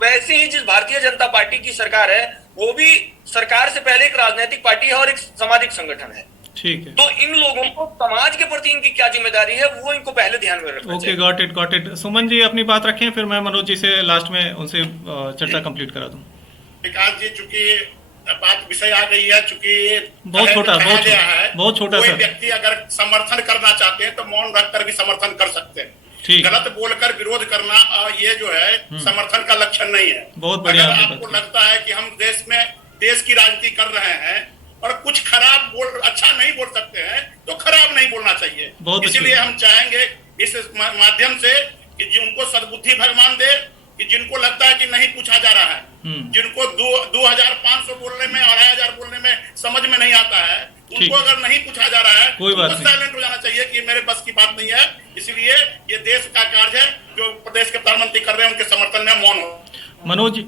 वैसे ही जिस भारतीय जनता पार्टी की सरकार है वो भी सरकार से पहले एक राजनीतिक पार्टी है और एक सामाजिक संगठन है। ठीक है। तो इन लोगों को समाज के प्रति इनकी क्या जिम्मेदारी है वो इनको पहले ध्यान में रखना चाहिए। Okay, got it. Suman ji अपनी बात रखें, फिर मैं मनोज जी से लास्ट में उनसे चर्चा कंप्लीट करा दूं। विकास जी, चूंकि बात विषय आ गई है, चूंकि बहुत छोटा कोई व्यक्ति अगर समर्थन करना चाहते हैं तो मौन रखकर भी समर्थन कर सकते हैं। गलत बोलकर विरोध करना ये जो है समर्थन का लक्षण नहीं है। बहुत बढ़िया। अगर आपको लगता है कि हम देश की राजनीति कर रहे हैं और कुछ खराब अच्छा नहीं बोल सकते हैं तो खराब नहीं बोलना चाहिए। इसीलिए हम चाहेंगे इस माध्यम से कि जिनको सद्बुद्धि भगवान दे, कि जिनको लगता है कि नहीं पूछा जा रहा है, जिनको 2500 बोलने में, 2500 बोलने में समझ में नहीं आता है, उनको अगर नहीं पूछा जा रहा है तो साइलेंट हो जाना चाहिए कि मेरे बस की बात नहीं है। इसलिए ये देश का कार्य है, जो प्रदेश के प्रधानमंत्री कर रहे हैं उनके समर्थन में मौन हो। मनोज